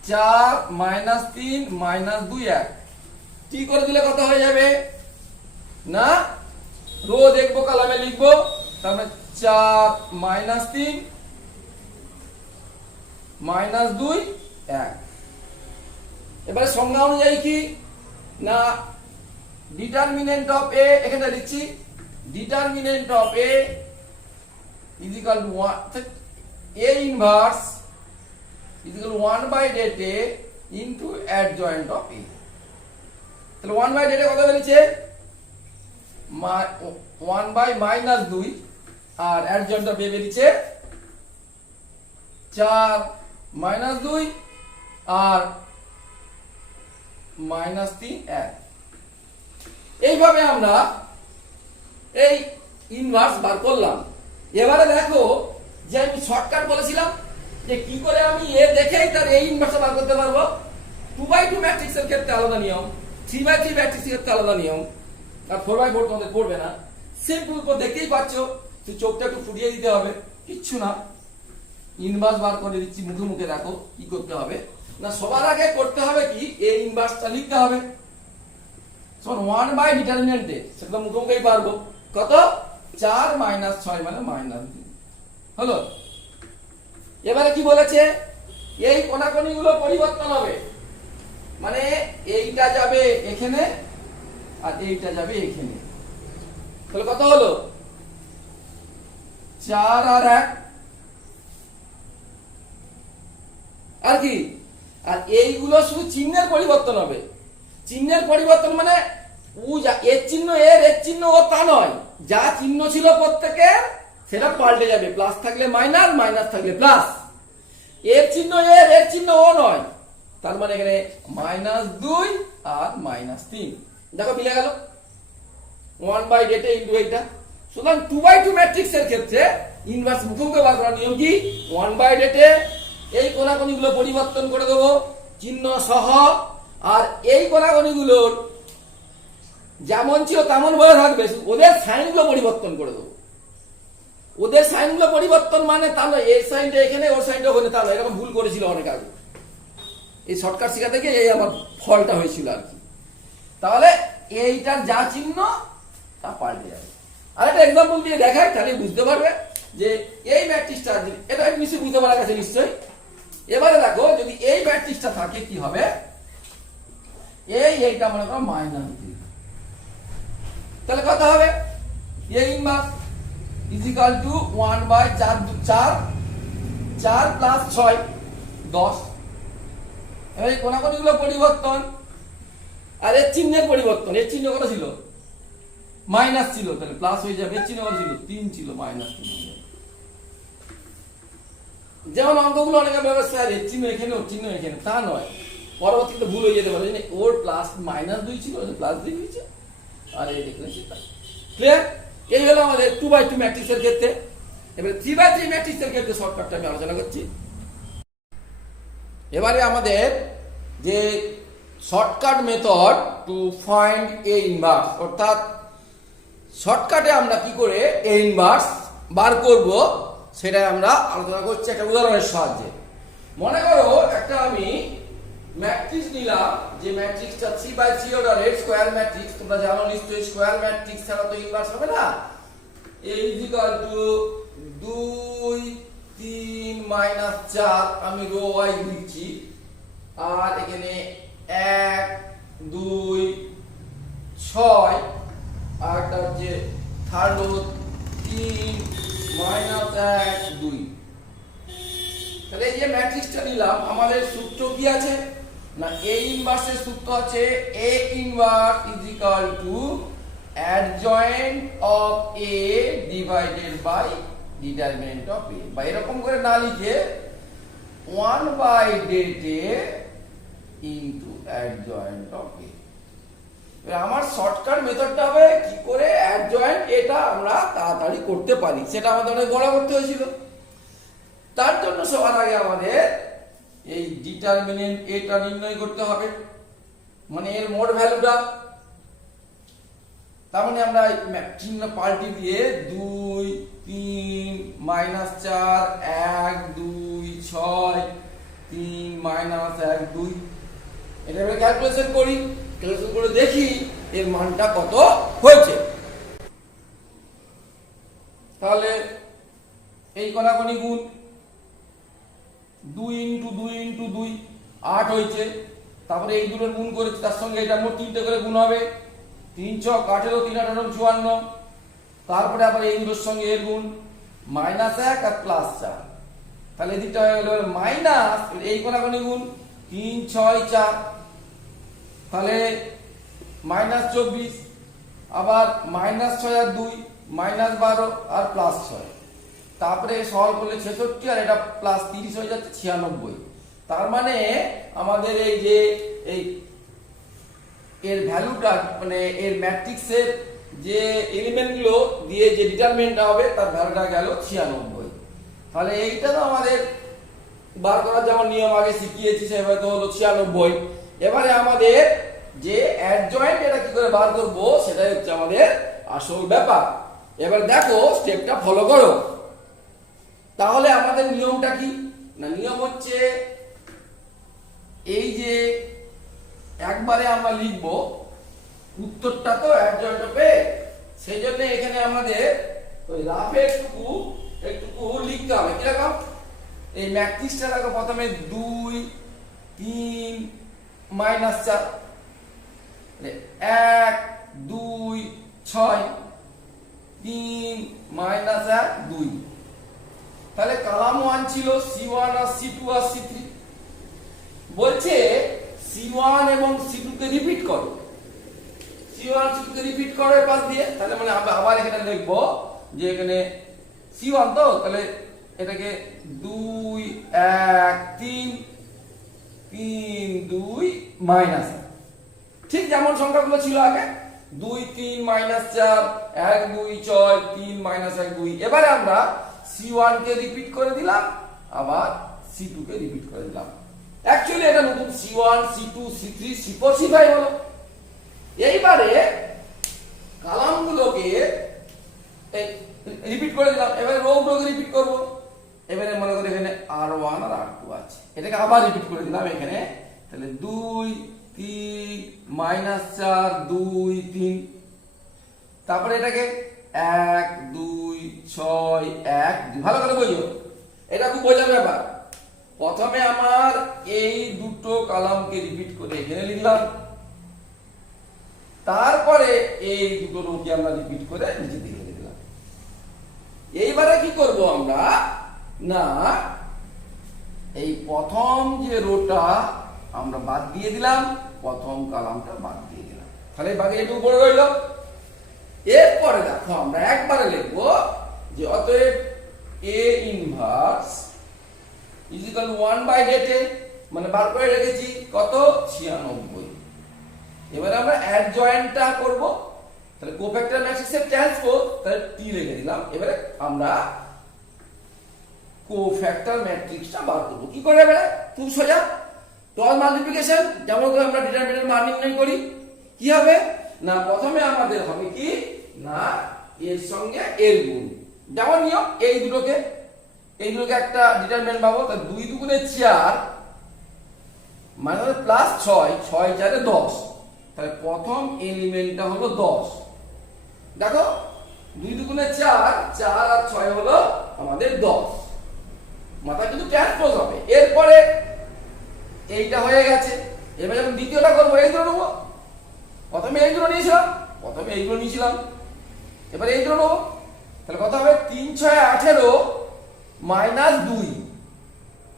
4 - 3 - 2 1, টি করে দিলে কত হয়ে যাবে না, রো দেখবো কলামে লিখবো, তারপরে 4 - 3 - 2 1। এবারে সংজ্ঞা অনুযায়ী কি না, ডিটারমিনেন্ট অফ এ এখানে লিখছি, determinant of A is equal to 1, A inverse is equal to 1/det into adjoint of A. তাহলে 1/det কত বেরিয়েছে 1/-2, আর অ্যাডজয়েন্ট অফ এ বেরিয়েছে 4 - 2 আর -3 1। এইভাবে আমরা এই ইনভার্স বার করলাম। এবারে দেখো যে আমি শর্টকাট বলেছিলাম যে কি করে আমি এ দেখেই তার এই ইনভার্স বার করতে পারবো। 2/2 ম্যাট্রিক্সের ক্ষেত্রে আলাদা নিয়ম, 3/3 ম্যাট্রিক্সের ক্ষেত্রে আলাদা নিয়ম, আর 4/4 তোমাদের পড়বে না। সিম্পল তো দেখতেই পাচ্ছ, তুই চোখটা একটু ফুটিয়ে দিতে হবে, কিচ্ছু না। ইনভার্স বার করে দিচ্ছি, মুখে মুখে দেখো কি করতে হবে না। সবার আগে করতে হবে কি, এই ইনভার্সটা লিখতে হবে। 1 ডিটারমিনেন্টে সেটা মুখে মুখেই পারবো, কত 4 - 6 মানে -2 হলো। এবারে কি বলেছে, এই কোণাকোণি গুলো পরিবর্তন হবে, মানে এইটা যাবে এখানে আর এইটা যাবে এখানে। তাহলে কত হলো 4 আর 1, আর কি, আর এইগুলো শুধু চিহ্নের পরিবর্তন হবে। চিহ্নের পরিবর্তন মানে এর চিহ্ন এর চিহ্ন ও তা নয়, যা চিহ্ন ছিল প্রত্যেকের সেটা পাল্টে যাবে, প্লাস থাকলে মাইনাস, মাইনাস থাকলে প্লাস। এর চিহ্ন এর চিহ্ন ও নয়, তার মানে এখানে -2 আর -3, দেখো মিলে গেল 1/det ইনটু এইটা। সুতরাং 2/2 ম্যাট্রিক্সের ক্ষেত্রে ইনভার্স মুখোমুখি বার করার নিয়ম কি, 1/det এই কোণাকোণিগুলো পরিবর্তন করে দেবো চিহ্ন সহ, আর এই কোণাকোণিগুলোর যেমন ছিল তেমন ভাবে থাকবে, ওদের সাইনগুলো পরিবর্তন করে দেবো। ওদের সাইনগুলো পরিবর্তন মানে তা নয় এর সাইনটা এখানে ওর সাইনটা ওখানে, তা নয়, এরকম ভুল করেছিল অনেক আগে। এই শর্টকাট শেখা থেকে এই আমার ফলটা হয়েছিল আর কি। তাহলে এইটার যা চিহ্ন তা পাল্টে যাবে। আর একটা এক্সাম্পল দিয়ে দেখাই, তাহলে বুঝতে পারবে যে এই ম্যাট্রিক্সটা, এটা নিশ্চয়ই বুঝতে পারা গেছে নিশ্চয়ই। এবারে দেখো যদি এই ম্যাট্রিক্সটা থাকে কি হবে, এইটা মনে করো -3, তাহলে কত হবে A inverse is equal to 1/4 4 plus 6 10। এই কোণাকোণিগুলো পরিবর্তন, আর এর চিহ্নের পরিবর্তন। এর চিহ্ন কত ছিল মাইনাস ছিল, তাহলে প্লাস হয়ে যাবে। এর চিহ্ন কত ছিল 3 ছিল, -3। যেমন অঙ্কগুলো অনেকে ব্যবস্থা, এর চিহ্ন এখানে ওর চিহ্ন এখানে, তা নয়, পরবর্তীতে ভুল হয়ে যেতে পারে। ওর প্লাস -2 ছিল, প্লাস 2 হয়েছে, আর এই দেখলেন সেটা ক্লিয়ার। এই হলো আমাদের 2x2 ম্যাট্রিক্সের ক্ষেত্রে। এবারে 3x3 ম্যাট্রিক্সের ক্ষেত্রে শর্টকাটটা আমি আলোচনা করছি। এবারে আমাদের যে shortcut method to find A inverse, অর্থাৎ শর্টকাটে আমরা কি করে এ ইনভার্স বার করব সেটাই আমরা আলোচনা করছি একটা উদাহরণের সাহায্যে। মনে করো একটা আমি ম্যাট্রিক্স নিলাম, যে ম্যাট্রিক্সটা 3x3 অর্ডারের স্কয়ার ম্যাট্রিক্স। তোমরা জানো নিশ্চয়ই স্কয়ার ম্যাট্রিক্স ছাড়া তো ইনভার্স হবে না। a = 2 3 4 আমি রো ওয়াইজ লিখছি, আর এখানে 1 2 6 আর একটা হচ্ছে থার্ড রো 3 1 2। তাহলে এই যে ম্যাট্রিক্সটা নিলাম, আমাদের সূত্র কি আছে না, A ইনভার্সের সূত্র আছে A inverse = adjoint of A divided by determinant of A, বা এরকম করে না লিখে 1/det into adjoint of A। আমার শর্টকাট মেথডটা হবে কি করে অ্যাডজয়েন্ট এটা আমরা তাড়াতাড়ি করতে পারি, সেটা আমাদের অনেক বড় করতে হয়েছিল। তার জন্য সবার আগে আমাদের এই ডিটারমিনেন্ট এটা নির্ণয় করতে হবে, মানে এর মোড ভ্যালুটা। তার মানে আমরা চিহ্ন পাল্টি দিয়ে 2 3 -4 1 2 6 3 1 2 এটা আমরা ক্যালকুলেশন করি। ক্যালকুলেশন করে দেখি এর মানটা কত হয়েছে। তাহলে এই কণাকণি গুণ 2 × 2 × 2 8 হয়েছে। তারপরে এই দুটোর গুণ করেছি, তার সঙ্গে এটা মোট 3টে করে গুণ হবে। 3 × 6 = 18 3 × 8 = 54। তারপরে আবার এই দুটোর সঙ্গে এর গুণ -1 আর +4। তাহলে এদিকটা হয়ে গেল মাইনাস, এই কণাকণি গুণ 3 6 4, তাহলে -24। আবার -6 আর 2 -12 আর +6। তারপরে সলভ করলে 66 আর এটা +30 হয়ে যাচ্ছে 96। তার মানে আমাদের এই যে এই এর ভ্যালুটা, মানে এর ম্যাট্রিক্সের যে এলিমেন্টগুলো দিয়ে যে ডিটারমিনেন্টটা হবে তার ভ্যালুটা গেল 96। তাহলে এইটা তো আমাদের বার করার যেমন নিয়ম আগে শিখিয়েছি সেভাবে তো হলো 96। এবারে আমাদের যে অ্যাডজয়েন্ট এটা কি করে বার করব সেটাই হচ্ছে আমাদের আসল ব্যাপার। এবার দেখো স্টেপটা ফলো করো। তাহলে আমাদের নিয়মটা কি না, নিয়ম হচ্ছে এই যে একবারে আমরা লিখব উত্তরটা তো অ্যাডজয়েন্ট হবে, সেই জন্য এখানে আমাদের ওই রাফে একটু লিখতে হবে। কিরকম, এই ম্যাট্রিক্সটা দেখো প্রথমে 2 3 -4 1 2 6 3 -1 2। তাহলে কলাম 1 ছিল C1 আর C2 আর C3। বলছে C1 এবং C2 কে রিপিট করো, C1 C2 কে রিপিট করো এই পাশ দিয়ে। তাহলে মানে আমরা আবার এখানে লিখব যে এখানে C1 তো, তাহলে এটাকে 2 1 3 3 2 -1, ঠিক যেমন সংখ্যাগুলো ছিল আগে 2 3 -4 1 2 6 3 -1 2। এবারে আমরা C1 কে রিপিট করে দিলাম, আবার C2 কে রিপিট করে দিলাম। অ্যাকচুয়ালি এটা নতুন C1 C2 C3 C4 C5 হলো। এইবারে কলামগুলোকে রিপিট করে দিলাম, এবারে রোগুলোকে রিপিট করব। এবারে মনে করি এখানে R1 আর R2 আছে, এটাকে আবার রিপিট করে দিলাম এখানে। তাহলে 2 3 -4 2 3। তারপরে এটাকে 1 2 6 1 2। ভালো করে বুঝো, এটা খুব বোঝার ব্যাপার। প্রথমে আমার এই দুটো কলামকে রিপিট করে এখানে লিখলাম, তারপরে এই দুটো রোকে আমরা রিপিট করে নিচে দিকে লিখলাম। এইবারে কি করব আমরা না, এই প্রথম যে রোটা আমরা বাদ দিয়ে দিলাম, প্রথম কলামটা বাদ দিয়ে দিলাম, তাহলে বাকি একটু উপরে রইল। এরপরে দেখো আমরা একবারে লিখব যে অতএব A ইনভার্স = 1/det, মানে বার করে রেখেছি কত 96। এবারে আমরা অ্যাডজয়েন্টটা করব, তাহলে কোফ্যাক্টর ম্যাট্রিক্সের ট্রান্সপোজ তাহলে টি লিখে দিলাম। এবারে আমরা কোফ্যাক্টর ম্যাট্রিক্সটা বার করব। কি করে এবারে? খুব সোজা, ক্রস মাল্টিপ্লিকেশন, যেমন করে আমরা ডিটারমিনেন্টের মান নির্ণয় করি। কি হবে না, প্রথমে আমাদের হবে কি না এর সঙ্গে এর গুণ, যেমন নিয়ম এই দুটোকে একটা ডিটারমিনেন্ট পাবো। তাহলে 2 দুগুণে 4 মানে প্লাস 6, 6 4 10। তাহলে প্রথম এলিমেন্টটা হলো 10। দেখো 2 দুগুণে 4, 4 আর 6 হলো আমাদের 10। মাথা কিন্তু ট্রান্সপোজ হবে। এরপরে এইটা হয়ে গেছে, এবার যখন দ্বিতীয়টা করবো এই দুটো নেবো। প্রথমে এই দুটো নিয়েছিলাম, এবার এই দুটো নেবো। তাহলে কত হবে? 3 6 18 মাইনাস 2।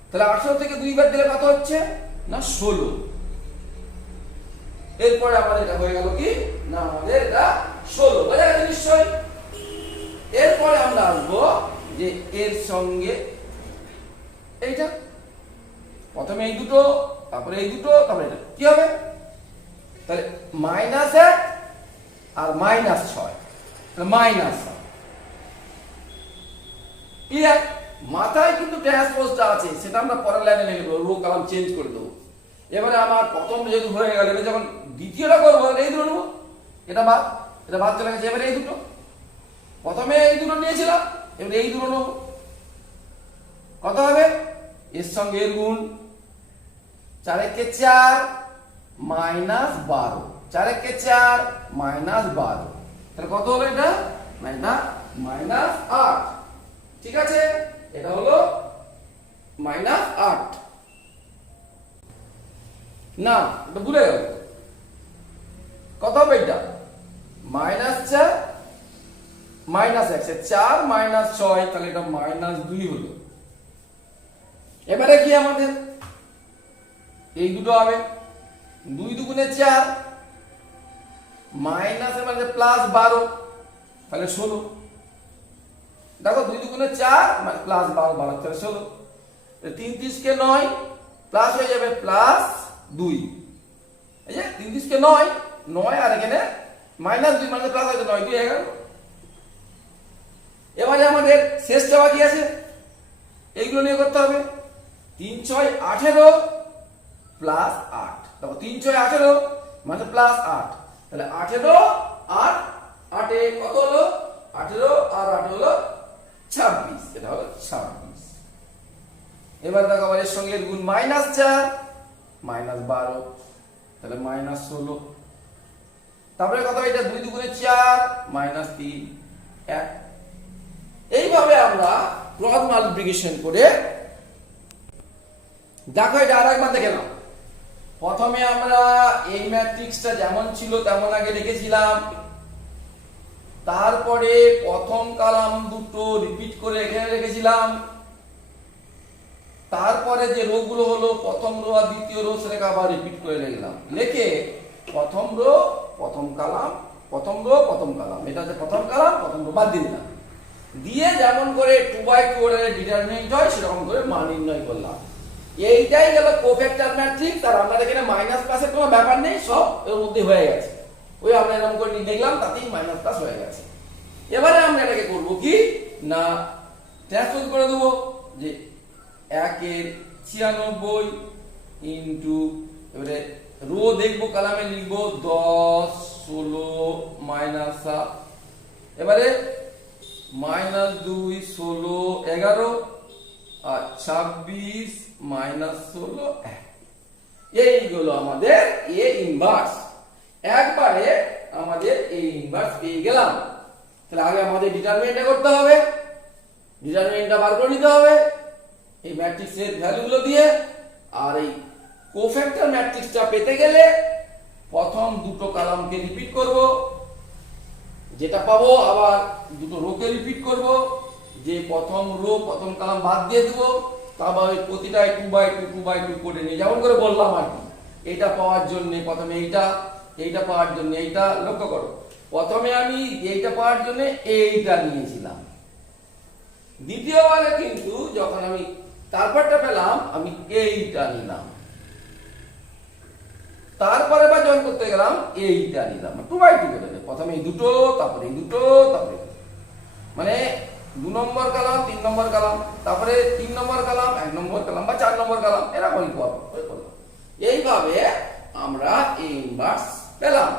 তাহলে 18 থেকে 2 বাদ দিলে কত হচ্ছে না 16। এরপরে আমাদের এটা হয়ে গেল কি না আমাদের এটা 16 বোঝা গেছে নিশ্চয়। এরপরে আমরা আসবো যে এর সঙ্গে এইটা, প্রথমে এই দুটো, তারপরে এই দুটো, তারপরে এটা কি হবে? তাহলে মাইনাস 1 আর মাইনাস 6, তাহলে মাইনাস 7। ক্লিয়ার? মাথায় কিন্তু ট্রান্সপোজটা আছে, সেটা আমরা পরের লাইনে লিখে দেবো, রো কলাম চেঞ্জ করে দেবো। এবারে আমার প্রথম যেহেতু হয়ে গেল, এবারে যখন দ্বিতীয়টা করবো এই দুটো নেবো, এটা বাদ চলে গেছে। এবারে এই দুটো, প্রথমে এই দুটো নিয়েছিলাম, এবারে এই দুটো নেবো। কত হবে? এর সঙ্গে এর গুণ, 4 একে 4 মাইনাস 12, 4 একে 4 মাইনাস 12। তাহলে কত হলো এটা? মাইনাস 8। ঠিক আছে, এটা হলো মাইনাস 8। না এটা ভুলে গেল, কত হবে এটা? মাইনাস 4 মাইনাস 1, 4 মাইনাস 6, তাহলে এটা মাইনাস 2 হলো। এবারে কি আমাদের এই দুটো হবে, 2 দুগুণে 4 মাইনাস মানে প্লাস 12, তাহলে 16। দেখো 2 দুগুণে 4 মানে প্লাস 12, 12 তাহলে 16। 3 3 কে 9 প্লাস হয়ে যাবে প্লাস 2। এই যে 3 3 কে 9, 9 আর এখানে মাইনাস 2 মানে প্লাস হয়ে যাবে 9 2 হয়ে গেল। এবারে আমাদের শেষটা বাকি আছে, এইগুলো নিয়ে করতে হবে। 3 6 18 প্লাস 8, দেখো 3 6 18 মানে প্লাস 8, তাহলে 18 আর 8 এ কত হলো? 18 আর 8 হলো 26, এটা হলো 26। এবার দেখো আবার এর সঙ্গে গুণ মাইনাস 4 মাইনাস 12, তাহলে মাইনাস 16। তারপরে কত? এটা 2 দুগুণে 4 মাইনাস 3 1। এইভাবে আমরা ক্রস মাল্টিপ্লিকেশন করে, দেখো এটা আরেকবার দেখে নাও। প্রথমে আমরা এই ম্যাট্রিক্সটা যেমন ছিল তেমন আগে লিখেছিলাম, তারপরে প্রথম কলাম দুটো রিপিট করে এখানে রেখেছিলাম, তারপরে যে রো গুলো হলো প্রথম রো আর দ্বিতীয় রো সেটাকে আবার রিপিট করে লিখলাম। লিখে প্রথম রো প্রথম কলাম, প্রথম রো প্রথম কলাম, এটা হচ্ছে প্রথম কলাম, প্রথম রো বাদ দিয়ে দিলাম। দিয়ে যেমন করে 2/2 অর্ডারের ডিটারমিনেন্ট হয় সেরকম করে মান নির্ণয় করলাম। এইটাই গেল কোফ্যাক্টর ম্যাট্রিক্স। আর আমাদের এখানে মাইনাস প্লাসের কোনো ব্যাপার নেই, সব এর মধ্যে হয়ে গেছে। ওই আমরা এরকম করে নিয়ে দেখলাম, তাতেই মাইনাস প্লাস হয়ে গেছে। এবারে আমরা এটাকে করবো কি না ট্রান্সপোজ করে দেবো, যে 1 এর 96 ইন্টু, এবারে রো দেখবো, কলামে লিখবো 10 16 মাইনাস 7, এবারে মাইনাস 2 16 11 আর 26 মাইনাস 16 1। এইগুলো আমাদের এ ইনভার্স। একবারে আমাদের এ ইনভার্স পেয়ে গেলাম। তাহলে আগে আমাদের ডিটারমিনেন্টটা করতে হবে, ডিটারমিনেন্টটা বার করে নিতে হবে এই ম্যাট্রিক্সের ভ্যালুগুলো দিয়ে। আর এই কোফ্যাক্টর ম্যাট্রিক্সটা পেতে গেলে প্রথম দুটো কলামকে রিপিট করব, যেটা পাবো আবার দুটো রোকে রিপিট করব, যে প্রথম রো প্রথম কলাম বাদ দিয়ে দেবো, তারপর ওই প্রতিটায় 2/2 করে নিয়ে যেমন করে বললাম আর কি। এইটা পাওয়ার জন্য প্রথমে এইটা পাওয়ার জন্য এইটা, লক্ষ্য করো প্রথমে আমি এইটা পাওয়ার জন্য এইটা নিয়েছিলাম, দ্বিতীয়বারে কিন্তু যখন আমি তারপরটা পেলাম আমি এইটা নিলাম, তারপরে বা জয়েন করতে গেলাম এইটা নিলাম, 2/2 করে দেবো। প্রথমে এই দুটো, তারপরে এই দুটো, তারপরে মানে 2 নম্বর কলাম 3 নম্বর কলাম, তারপরে 3 নম্বর কলাম 1 নম্বর কলাম বা 4 নম্বর কলাম, এরকমই করব। এইভাবে আমরা এ ইনভার্স পেলাম।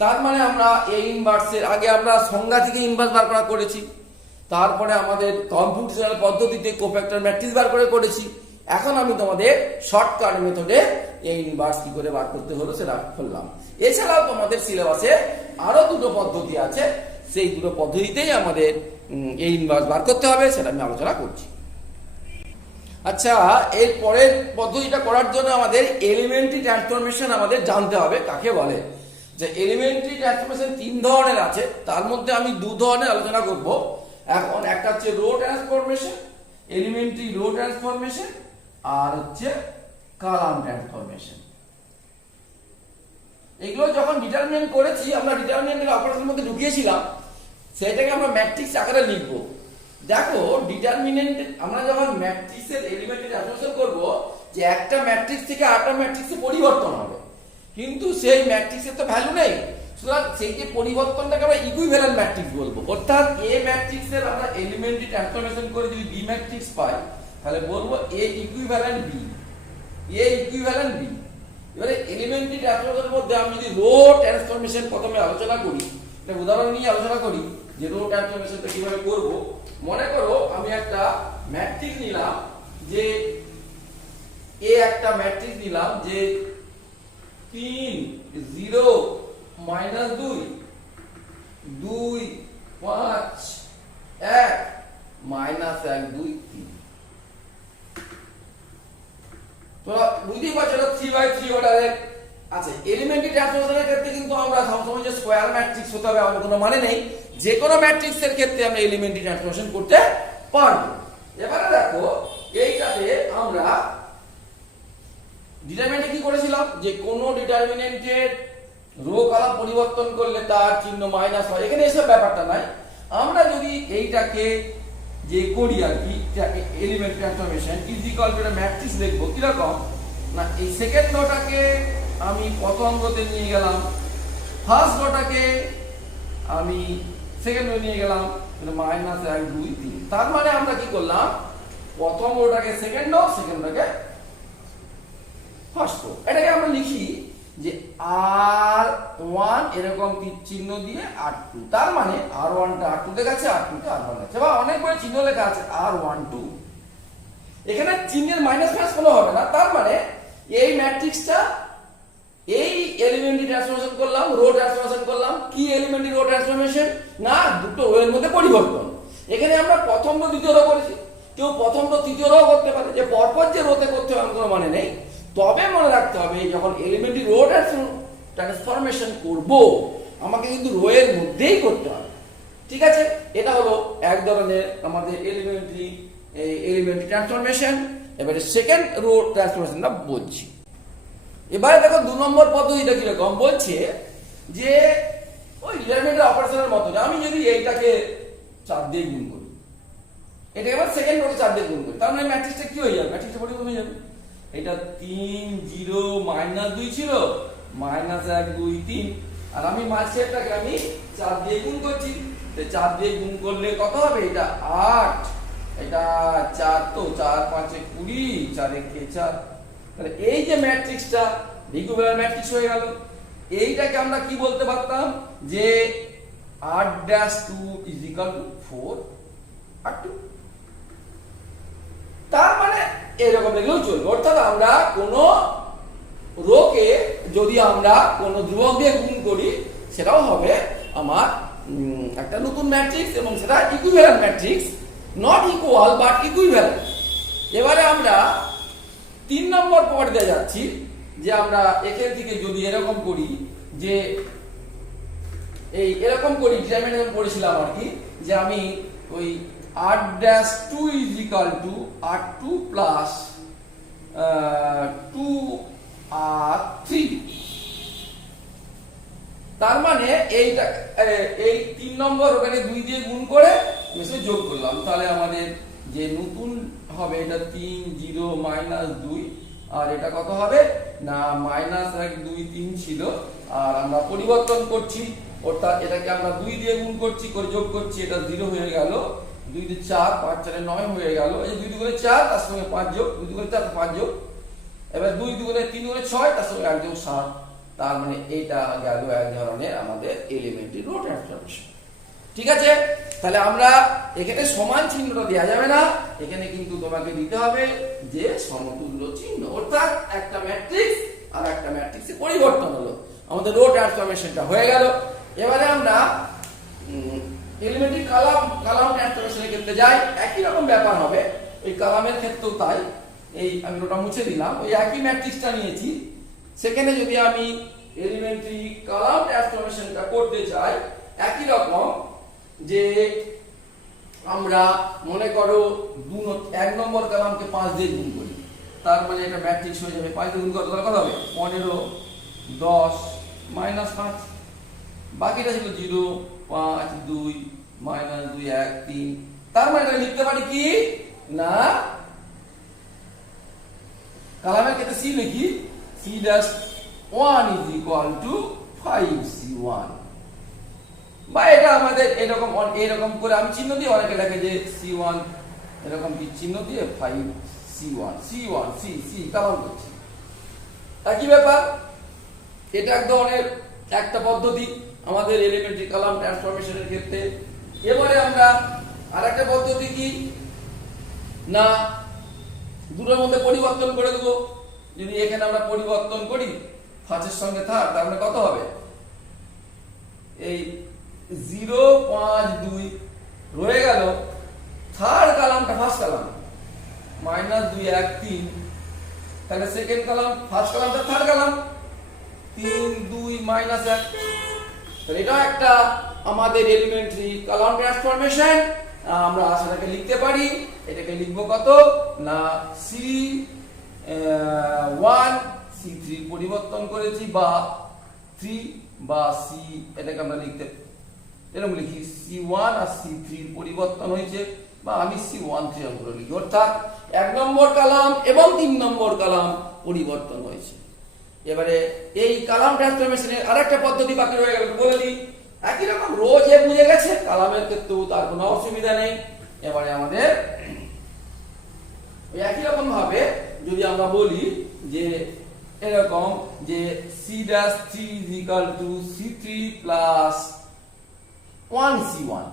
তার মানে আমরা এ ইনভার্সের আগে আমরা সংজ্ঞা থেকে ইনভার্স বার করা করেছি, তারপরে আমাদের কম্পিউটেশনাল পদ্ধতিতে কোফ্যাক্টর ম্যাট্রিক্স বার করে করেছি। এখন আমি তোমাদের শর্টকাট মেথডে এই ইনভার্স কি করে বার করতে হলো সেটা বললাম। এছাড়াও তোমাদের সিলেবাসে আরো দুটো পদ্ধতি আছে, সেই দুটো পদ্ধতিতেই আমাদের এই ইনভার্স বার করতে হবে, সেটা আমি আলোচনা করছি। আচ্ছা, এর পরের পদ্ধতিটা করার জন্য আমাদের এলিমেন্টারি ট্রান্সফরমেশন আমাদের জানতে হবে কাকে বলে। যে এলিমেন্টারি ট্রান্সফরমেশন 3 ধরনের আছে, তার মধ্যে আমি 2 ধরনের আলোচনা করব। এখন একটা হচ্ছে row transformation, elementary row transformation, আর হচ্ছে কলাম ট্রান্সফরমেশন। এগুলো যখন ডিটারমিনেন্ট করেছি, আমরা ডিটারমিনেন্টের অপারেশনের মধ্যে ঢুকিয়েছিলাম, সেটাকে আমরা ম্যাট্রিক্স আকারে লিখব। দেখো, ডিটারমিনেন্ট আমরা যখন ম্যাট্রিক্সের এলিমেন্টারি ট্রান্সফরমেশন করব, যে একটা ম্যাট্রিক্স থেকে আরেকটা ম্যাট্রিক্সে পরিবর্তন হবে, কিন্তু সেই ম্যাট্রিক্সের তো ভ্যালু নেই, সুতরাং সেই যে পরিবর্তনটাকে আমরা ইকুইভ্যালেন্ট ম্যাট্রিক্স বলবো। অর্থাৎ এ ম্যাট্রিক্সের আমরা এলিমেন্টারি ট্রান্সফরমেশন করে যদি বি ম্যাট্রিক্স পাই, তাহলে বলবো এ ইকুইভ্যালেন্ট বি, এ ইকুইভ্যালেন্ট বি। এবারে এলিমেন্টারি ট্রান্সফরমেশনের মধ্যে আমি যদি রো ট্রান্সফরমেশন প্রথমে আলোচনা করি, একটা উদাহরণ নিয়ে আলোচনা করি যে রো ট্রান্সফরমেশনটা কিভাবে করব। মনে করো আমি একটা ম্যাট্রিক্স নিলাম, যে এ একটা ম্যাট্রিক্স নিলাম যে 3 0 -2 2 5 1 -1 2 3। তো বুঝতেই পারছো 3/3 অর্ডারের আছে। এলিমেন্টারি ট্রান্সফরমেশনের ক্ষেত্রে কিন্তু আমরা সবসময় যে স্কয়ার ম্যাট্রিক্স হতে হবে আমাদের কোনো মানে নেই, যে কোনো ম্যাট্রিক্সের ক্ষেত্রে আমরা এলিমেন্টারি ট্রান্সফরমেশন করতে পারবো। এবারে দেখো, এইটাতে আমরা ডিটারমিনেন্টে কি করেছিলাম, যে কোনো ডিটারমিনেন্টের রো কলাম পরিবর্তন করলে তার চিহ্ন মাইনাস হয়। এখানে এসব ব্যাপারটা নাই। আমরা যদি এইটাকে যে করি আর কি, element transformation is equal two matrix লিখবো কিরকম না, এই সেকেন্ড রোটাকে আমি প্রথম রোতে নিয়ে গেলাম, ফার্স্ট রোটাকে আমি সেকেন্ড রো নিয়ে গেলাম, -1 2 3। তার মানে আমরা কি করলাম, প্রথম রোটাকে সেকেন্ড রো, সেকেন্ড রোটাকে ফার্স্ট রো। এটাকে আমরা লিখি যে R1 এরকম চিহ্ন দিয়ে R2। তার মানে R1 টা R2 তে গেছে, R2 টা R1 আছে, বা অনেক বড় চিহ্ন লেখা আছে R12। এখানে চিহ্নের মাইনাস প্লাস কোনো হবে না। তার মানে এই ম্যাট্রিক্সটা এই এলিমেন্টারি ট্রান্সফরমেশন করলাম, রো ট্রান্সফরমেশন করলাম। কি এলিমেন্টারি রো ট্রান্সফরমেশন না, দুটো রো এর মধ্যে পরিবর্তন। এখানে আমরা প্রথম রো দ্বিতীয় রো করেছি, কেউ প্রথম রো তৃতীয় রো করতে পারে, যে পরপর যে রোতে করতে হবে কোনো মানে নেই। তবে মনে রাখতে হবে, যখন এলিমেন্টারি রো ট্রান্সফরমেশন করব, আমাকে কিন্তু রো এর মধ্যেই করতে হবে। ঠিক আছে, এটা হলো এক ধরনের আমাদের এলিমেন্টারি ট্রান্সফরমেশন। এবারে সেকেন্ড রো ট্রান্সফরমেশনটা বলছি। এবারে দেখো 2 নম্বর পদ্ধতিটা কিরকম বলছে, যে ওই ডিটারমিনেন্টের অপারেশনের মতো, আমি যদি এইটাকে 4 দিয়ে গুণ করি, এটা এবার সেকেন্ড রোকে 4 দিয়ে গুণ করি, তার মানে ম্যাট্রিক্সটা কি হয়ে যাবে, ম্যাট্রিক্সটা পরিবর্তন হয়ে যাবে। এটা 3 0 -2 ছিল, -1 2 3, আর আমি মাঝখানটাকে আমি 4 দিয়ে গুণ করছি। তো 4 দিয়ে গুণ করলে কত হবে, এটা 8, এটা 4, তো 4 5 20, 4 1 4। তাহলে এই যে ম্যাট্রিক্সটা ইকুইভ্যালেন্ট ম্যাট্রিক্স হয়ে গেল। এইটাকে আমরা কি বলতে পারতাম, যে R'2 = 4 R2। তার মানে এরকম লিখলেও চলবে। অর্থাৎ আমরা কোন রোকে যদি আমরা কোন ধ্রুবক দিয়ে গুণ করি, সেটাও হবে আমার একটা নতুন ম্যাট্রিক্স, এবং সেটা equivalent matrix, not equal but equivalent. এবারে আমরা 3 নম্বর পয়েন্টে যাচ্ছি, যে আমরা এখান থেকে যদি এরকম করি, যে এই এরকম করি, ডিটারমিনেন্ট করেছিলাম আর কি, যে আমি ওই R'2 = R2 plus 2R3। তার মানে এইটা এই 3 নম্বর ওখানে 2 দিয়ে গুণ করে মেসে যোগ করলাম, তাহলে আমাদের যে নতুন হবে এটা 3 0 -2, আর এটা কত হবে না -1 2 3 ছিল, আর আমরা পরিবর্তন করছি অর্থাৎ এটাকে আমরা 2 দিয়ে গুণ করছি, করে যোগ করছি, এটা 0 হয়ে গেল। 2 দিয়ে 4, 5 4 9 হয়ে গেল। এই 2 দুগুণে 4, তার সঙ্গে 5 যোগ, 2 দুগুণে 4 5 যোগ, এবার 2 দুগুণে 3 দুগুণে 6, তার সঙ্গে 1 যোগ 7। তার মানে এটা গেল এক ধরনের আমাদের এলিমেন্টারি রো ট্রান্সফরমেশন। ঠিক আছে, তাহলে আমরা এখানে সমান চিহ্নটা দেওয়া যাবে না, এখানে কিন্তু তোমাকে দিতে হবে যে সমতুল্য চিহ্ন, অর্থাৎ একটা ম্যাট্রিক্স আর একটা ম্যাট্রিক্সে পরিবর্তন হলো, আমাদের রো ট্রান্সফরমেশনটা হয়ে গেল। এবারে আমরা এলিমেন্টারি কালাম ট্রান্সফরমেশনের ক্ষেত্রে যাই, একই রকম ব্যাপার হবে। ওই কালামের ক্ষেত্রেও তাই, এই আমি ওটা মুছে দিলাম, ওই একই ম্যাট্রিক্সটা নিয়েছি, সেখানে যদি আমি এলিমেন্টারি কালাম ট্রান্সফরমেশনটা করতে চাই একই রকম, যে আমরা মনে করো 1 নম্বর কলামকে 5 দিয়ে গুণ করি, তার মানে এটা ম্যাট্রিক্স হয়ে যাবে। 5 দিয়ে গুণ করতে কত হবে? 15 10 -5, বাকিটা ছিল 0 5 2 -2 1 3। তার মানে এটা লিখতে পারি কি না, কালামের ক্ষেত্রে c লিখি, c'1 = 5c1, বা এটা আমাদের এরকম করে আমি চিহ্ন দিয়ে, অনেকে লেখে যে c1 এরকম কি চিহ্ন দিয়ে 5c1 c1 c c কালাম করছি, একই ব্যাপার। এটা এক ধরনের একটা পদ্ধতি আমাদের এলিমেন্টারি কালাম ট্রান্সফরমেশনের ক্ষেত্রে। এবারে আমরা আরেকটা পদ্ধতি কি না, দুটোর মধ্যে পরিবর্তন করে দেবো। যদি এখানে আমরা পরিবর্তন করি ফার্স্টের সঙ্গে থার্ড, তার মানে কত হবে? এই 0 5 2 রয়ে গেল, থার্ড কালামটা ফার্স্ট কালাম -2 1 3, তাহলে সেকেন্ড কালাম ফার্স্ট কালামটা থার্ড কালাম 3 2 -1। তাহলে এটা একটা আমাদের এলিমেন্টারি কালাম ট্রান্সফরমেশন। আমরা সেটাকে লিখতে পারি, এটাকে লিখবো কত না c1 c3 পরিবর্তন করেছি, বা 3 বা c, এটাকে আমরা লিখতে এরকম লিখি c1 আর c3 পরিবর্তন হয়েছে, বা আমি c1 3 করে লিখি, অর্থাৎ 1 নম্বর কালাম এবং 3 নম্বর কালাম পরিবর্তন হয়েছে। এবারে এই কালাম ট্রান্সফরমেশনের আরেকটা পদ্ধতি বাকি রয়ে গেল, বলে দিই। একই রকম রো যে বুঝে গেছে, কালামের ক্ষেত্রেও তার কোনো অসুবিধা নেই। এবারে আমাদের একই রকম ভাবে যদি আমরা বলি যে এরকম যে c'3 = c3 + 1c1,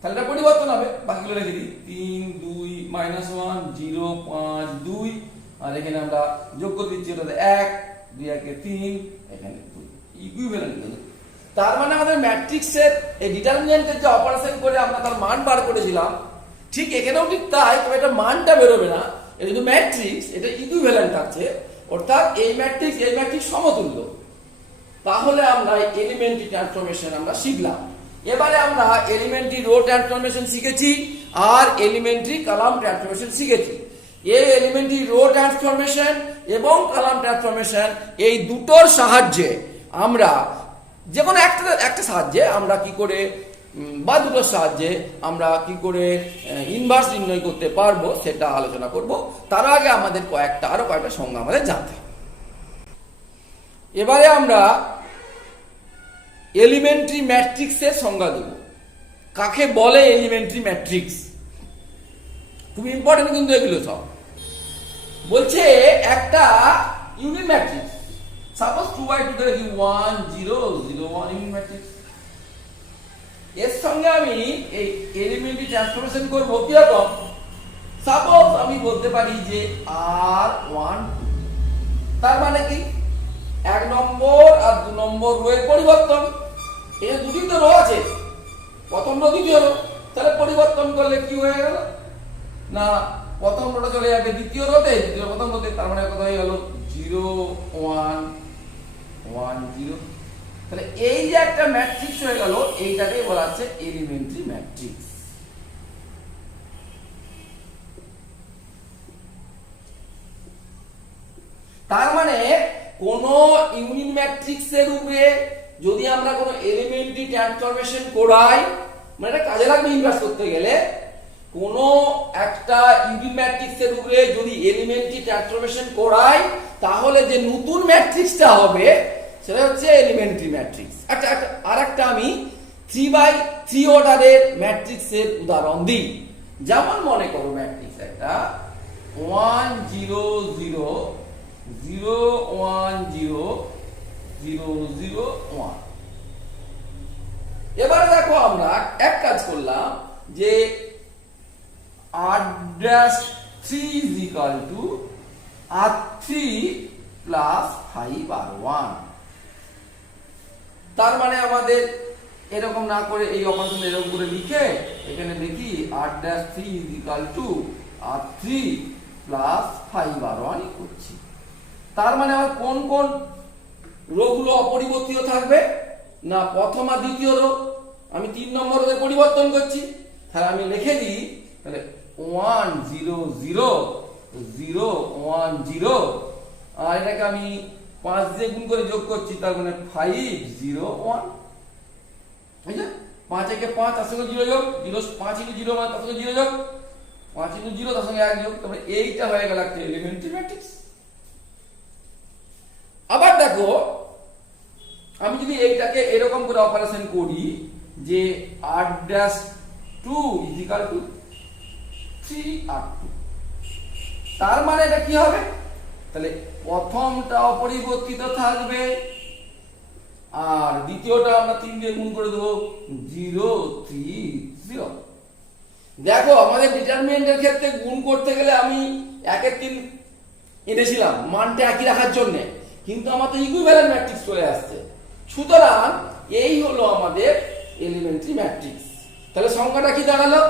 তাহলে এটা পরিবর্তন হবে। বাকিগুলো রেখে দিই, 3 2 -1 0 5 2, আর এখানে আমরা যোগ করে দিচ্ছি, ওটাতে 1 2 1 3, এখানে 2, ইকুইভ্যালেন্ট। তার মানে আমাদের ম্যাট্রিক্সের এই ডিটারমিনেন্টের যে অপারেশন করে আমরা তার মান বার করেছিলাম, ঠিক এখানেও ঠিক তাই, তবে এটা মানটা বেরোবে না, এটা কিন্তু ম্যাট্রিক্স, এটা ইকুইভ্যালেন্ট থাকছে, অর্থাৎ এই ম্যাট্রিক্স সমতুল্য। তাহলে আমরা এলিমেন্টারি ট্রান্সফরমেশন আমরা শিখলাম। এবারে আমরা এলিমেন্টারি রো ট্রান্সফরমেশন শিখেছি আর এলিমেন্টারি কালাম ট্রান্সফরমেশন শিখেছি। এই এলিমেন্টারি রো ট্রান্সফরমেশন এবং কালাম ট্রান্সফরমেশন, এই দুটোর সাহায্যে আমরা যে কোনো একটা সাহায্যে আমরা কি করে, বা দুটোর সাহায্যে আমরা কি করে ইনভার্স নির্ণয় করতে পারবো সেটা আলোচনা করব। তার আগে আমাদের আরো কয়েকটা সংজ্ঞা আমাদের জানতে হবে। এবারে আমরা এলিমেন্টারি ম্যাট্রিক্সের সংজ্ঞা দেব। কাকে বলে এলিমেন্টারি ম্যাট্রিক্স, খুব ইম্পর্টেন্ট কিন্তু এগুলো সব। বলছে একটা ইউনিট ম্যাট্রিক্স, সাপোজ 2/2 ধরে কি 1 0 0 1 ইউনিট ম্যাট্রিক্স, এর সঙ্গে আমি এই এলিমেন্টারি ট্রান্সফরমেশন করব কি রকম। সাপোজ আমি বলতে পারি যে r1, তার মানে কি 1 নম্বর আর 2 নম্বর রো এর পরিবর্তন। এই দুটি তো রো আছে, প্রথম রো দ্বিতীয় রো, তাহলে পরিবর্তন করলে কি হয়ে গেল না, প্রথম রোটা চলে যাবে দ্বিতীয় রোতে, দ্বিতীয় প্রথম রোতে, তার মানে কত হয়ে গেল 0 1 1 0। তাহলে এই যে একটা ম্যাট্রিক্স হয়ে গেল, এইটাকে বলা হচ্ছে এলিমেন্টারি ম্যাট্রিক্স। তার মানে কোন ইউনিট ম্যাট্রিক্সের উপরে যদি আমরা কোন এলিমেন্টারি ট্রান্সফরমেশন করাই, মানে এটা কাজে লাগবে ইনভার্স করতে গেলে, কোন একটা ইউনিট ম্যাট্রিক্সের উপরে যদি এলিমেন্টারি ট্রান্সফরমেশন করাই, তাহলে যে নতুন ম্যাট্রিক্সটা হবে সেটা হচ্ছে এলিমেন্টারি ম্যাট্রিক্স। আচ্ছা আচ্ছা, আর একটা আমি 3x3 অর্ডারের ম্যাট্রিক্সের উদাহরণ দিই। যেমন মনে করো ম্যাট্রিক্স একটা 1 0 0 0 1 0 0 0 1। এবারে দেখো আমরা এক কাজ করলাম যে r'3 is equal to r3 plus 5r1। তার মানে আমাদের এরকম না করে এই অপারেশন এরকম করে লিখে এখানে দেখি r'3 is equal to r3 plus 5r1 করছি। তার মানে আমার কোন কোন রোগুলো অপরিবর্তিত থাকবে না, প্রথম আর দ্বিতীয় রো। আমি 3 নম্বর রোতে পরিবর্তন করছি, তাহলে আমি লিখে দিই তাহলে 1 0 0 0 1 0, আর এটাকে আমি 5 দিয়ে গুণ করে যোগ করছি, তার মানে 5 0 1। ঠিক আছে, 5 একে 5, তার সঙ্গে 0 যোগ 0, 5 * 0 মানে তার সঙ্গে 0 যোগ, 5 * 0 তার সঙ্গে 1 যোগ, তারপরে এইটা হয়ে গেল একটা এলিমেন্টারি ম্যাট্রিক্স। আবার দেখো আমি যদি এইটাকে এরকম করে অপারেশন করি যে r'2 is equal to 3r2, তার মানে এটা কি হবে, তাহলে প্রথমটা অপরিবর্তিত থাকবে আর দ্বিতীয়টা আমরা 3 দিয়ে গুণ করে দেবো 0 3 0। দেখো আমাদের ডিটারমিনেন্টের ক্ষেত্রে গুণ করতে গেলে আমি 1 এর 3 এনেছিলাম মানটা একই রাখার জন্য, কিন্তু আমার তো ইকুইভ্যালেন্ট ম্যাট্রিক্স চলে আসছে। সুতরাং এই হলো আমাদের এলিমেন্টারি ম্যাট্রিক্স। তাহলে সংখ্যাটা কি দাঁড়ালো,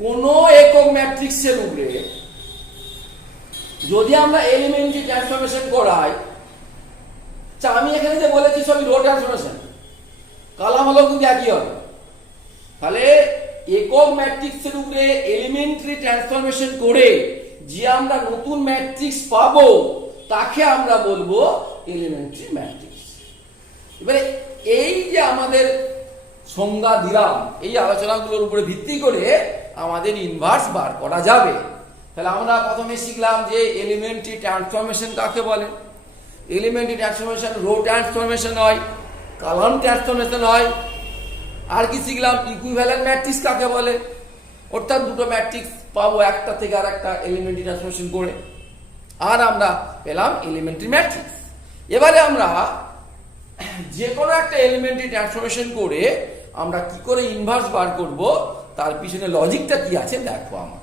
কোন একক ম্যাট্রিক্সের উপরে যদি আমরা এলিমেন্টারি ট্রান্সফরমেশন করাই, আমি এখানে যে বলেছি সবই রো ট্রান্সফরমেশন, কালাম হলো কিন্তু একই হবে। তাহলে একক ম্যাট্রিক্সের উপরে এলিমেন্টারি ট্রান্সফরমেশন করে যে আমরা নতুন ম্যাট্রিক্স পাবো তাকে আমরা বলবো এলিমেন্টারি ম্যাট্রিক্স। এবারে এই যে আমাদের সংজ্ঞা দিলাম, এই আলোচনাগুলোর উপরে ভিত্তি করে আমাদের ইনভার্স বার করা যাবে। তাহলে আমরা প্রথমে শিখলাম যে এলিমেন্টারি ট্রান্সফরমেশন কাকে বলে। এলিমেন্টারি ট্রান্সফরমেশন রো ট্রান্সফরমেশন হয়, কলাম ট্রান্সফরমেশন হয়। আর কি শিখলাম, ইকুইভ্যালেন্ট ম্যাট্রিক্স কাকে বলে, অর্থাৎ দুটো ম্যাট্রিক্স পাবো একটা থেকে আর একটা এলিমেন্টারি ট্রান্সফরমেশন করে, আর আমরা পেলাম এলিমেন্টারি ম্যাট্রিক্স। এবারে আমরা যে কোনো একটা এলিমেন্টারি ট্রান্সফরমেশন করে আমরা কি করে ইনভার্স বার করব তার পিছনে লজিকটা কি আছে দেখো। আমার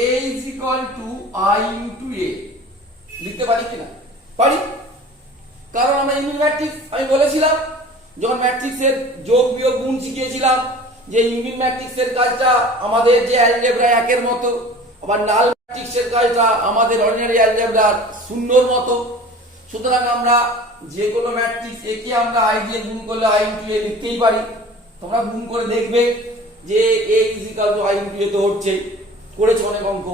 a is equal to I into a লিখতে পারি কিনা, পারি, কারণ আমরা ইউনিট ম্যাট্রিক্স আমি বলেছিলাম যখন ম্যাট্রিক্সের যোগ বিয়োগ গুণ শিখিয়েছিলাম যে ইউনিট ম্যাট্রিক্সের কাজটা আমাদের যে অ্যালজেব্রা 1 এর মতো, আবার নাল ম্যাট্রিক্সের কাজটা আমাদের অর্ডিনারি অ্যালজেব্রার 0 এর মতো। সুতরাং আমরা যে কোনো ম্যাট্রিক্স একে আমরা i দিয়ে গুণ করলে I into a লিখতেই পারি। তোমরা গুণ করে দেখবে যে a is equal to I into a তো হচ্ছে, করেছে অনেক অঙ্ক।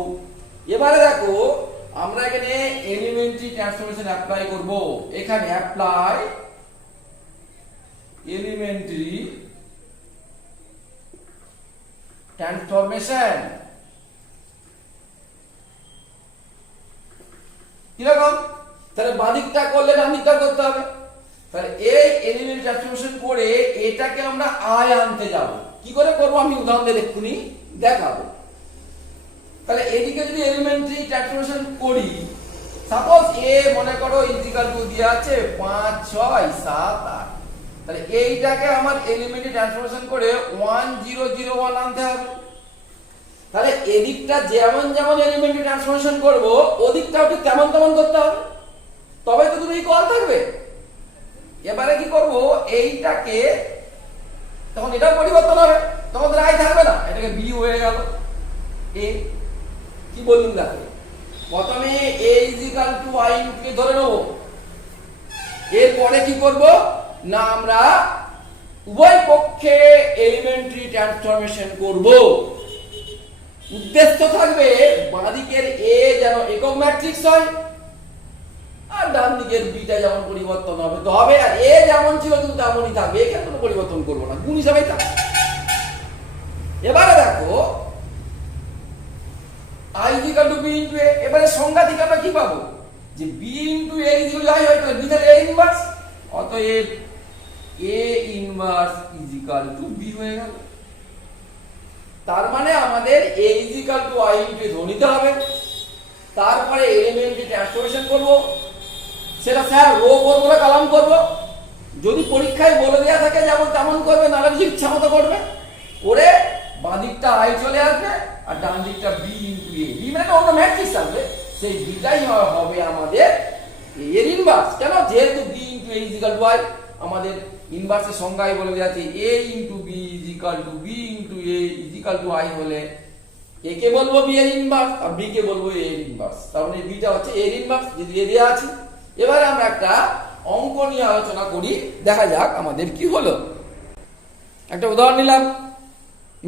এবারে দেখো আমরা এখানে এলিমেন্টারি ট্রান্সফরমেশন অ্যাপ্লাই করব। এখানে অ্যাপ্লাই এলিমেন্টারি ট্রান্সফরমেশন কিরকম, তাহলে বাঁ দিকটা করলে ডান দিকটা করতে হবে। তাহলে এই এলিমেন্টারি ট্রান্সফরমেশন করে এটাকে আমরা আই আনতে যাব। কি করে করব আমি উদাহরণ দিয়ে এক্ষুনি দেখাবো। তাহলে এদিকে যদি এলিমেন্টারি ট্রান্সফরমেশন করি, সাপোজ এ মনে করো ইন্টিগ্রাল টু দেয়া আছে 5 6 7 8, তাহলে এইটাকে আমার এলিমেন্টারি ট্রান্সফরমেশন করে 1 0 0 1 আনতে হবে। তাহলে এদিকটা যেমন যেমন এলিমেন্টারি ট্রান্সফরমেশন করব ওদিকটাও ঠিক তেমন তেমন করতে হবে, তবে তো দুটো ইকুয়াল থাকবে। এবারে কি করব, এইটাকে তখন এটাও পরিবর্তন হবে, তখন আই থাকবে না, এটাকে বি হয়ে গেল এ। কি বললাম দেখো, প্রথমে a is equal to I into a ধরে নেব, এরপরে কি করব না আমরা উভয় পক্ষে এলিমেন্টারি ট্রান্সফরমেশন করব। উদ্দেশ্য থাকবে বাঁ দিকের a যেন একক ম্যাট্রিক্স হয় আর ডান দিকের বিটা যেমন পরিবর্তন হবে তো হবে, আর a যেমন ছিল কিন্তু তেমনই থাকবে, এখানে কোনো পরিবর্তন করব না, গুণ হিসাবেই থাকবে। এবারে দেখো i is equal to b into a। এবারে সংজ্ঞা থেকে আমরা কি পাবো যে b into a is equal to i হয়, তাহলে b তাহলে a ইনভার্স, অতএব a inverse is equal to b হয়ে গেল। তার মানে আমাদের a is equal to i into a ধরে নিতে হবে, তারপরে এলিমেন্টে ট্রান্সফরমেশন করব, সেটা স্যার রো করব না কলাম করব, যদি পরীক্ষায় বলে দেওয়া থাকে যেমন তেমন করবে, নাহলে কিছু ইচ্ছা মতো করবে, করে বাঁ দিকটা i চলে আসবে আর ডান দিকটা b ইনটু a, b মানে অন্য ম্যাট্রিক্স আসবে, সেই বিটাই হবে আমাদের এর ইনভার্স। কেন? যেহেতু b into a is equal two i, আমাদের ইনভার্সের সংজ্ঞায় বলে দেওয়া আছে a into b is equal two b into a is equal two i হলে a কে বলবো b এর ইনভার্স আর b কে বলবো a এর ইনভার্স, তার মানে b টা হচ্ছে a এর ইনভার্স, যদি a দেওয়া আছে। এবারে আমরা একটা অঙ্ক নিয়ে আলোচনা করি, দেখা যাক আমাদের কি হলো। একটা উদাহরণ নিলাম,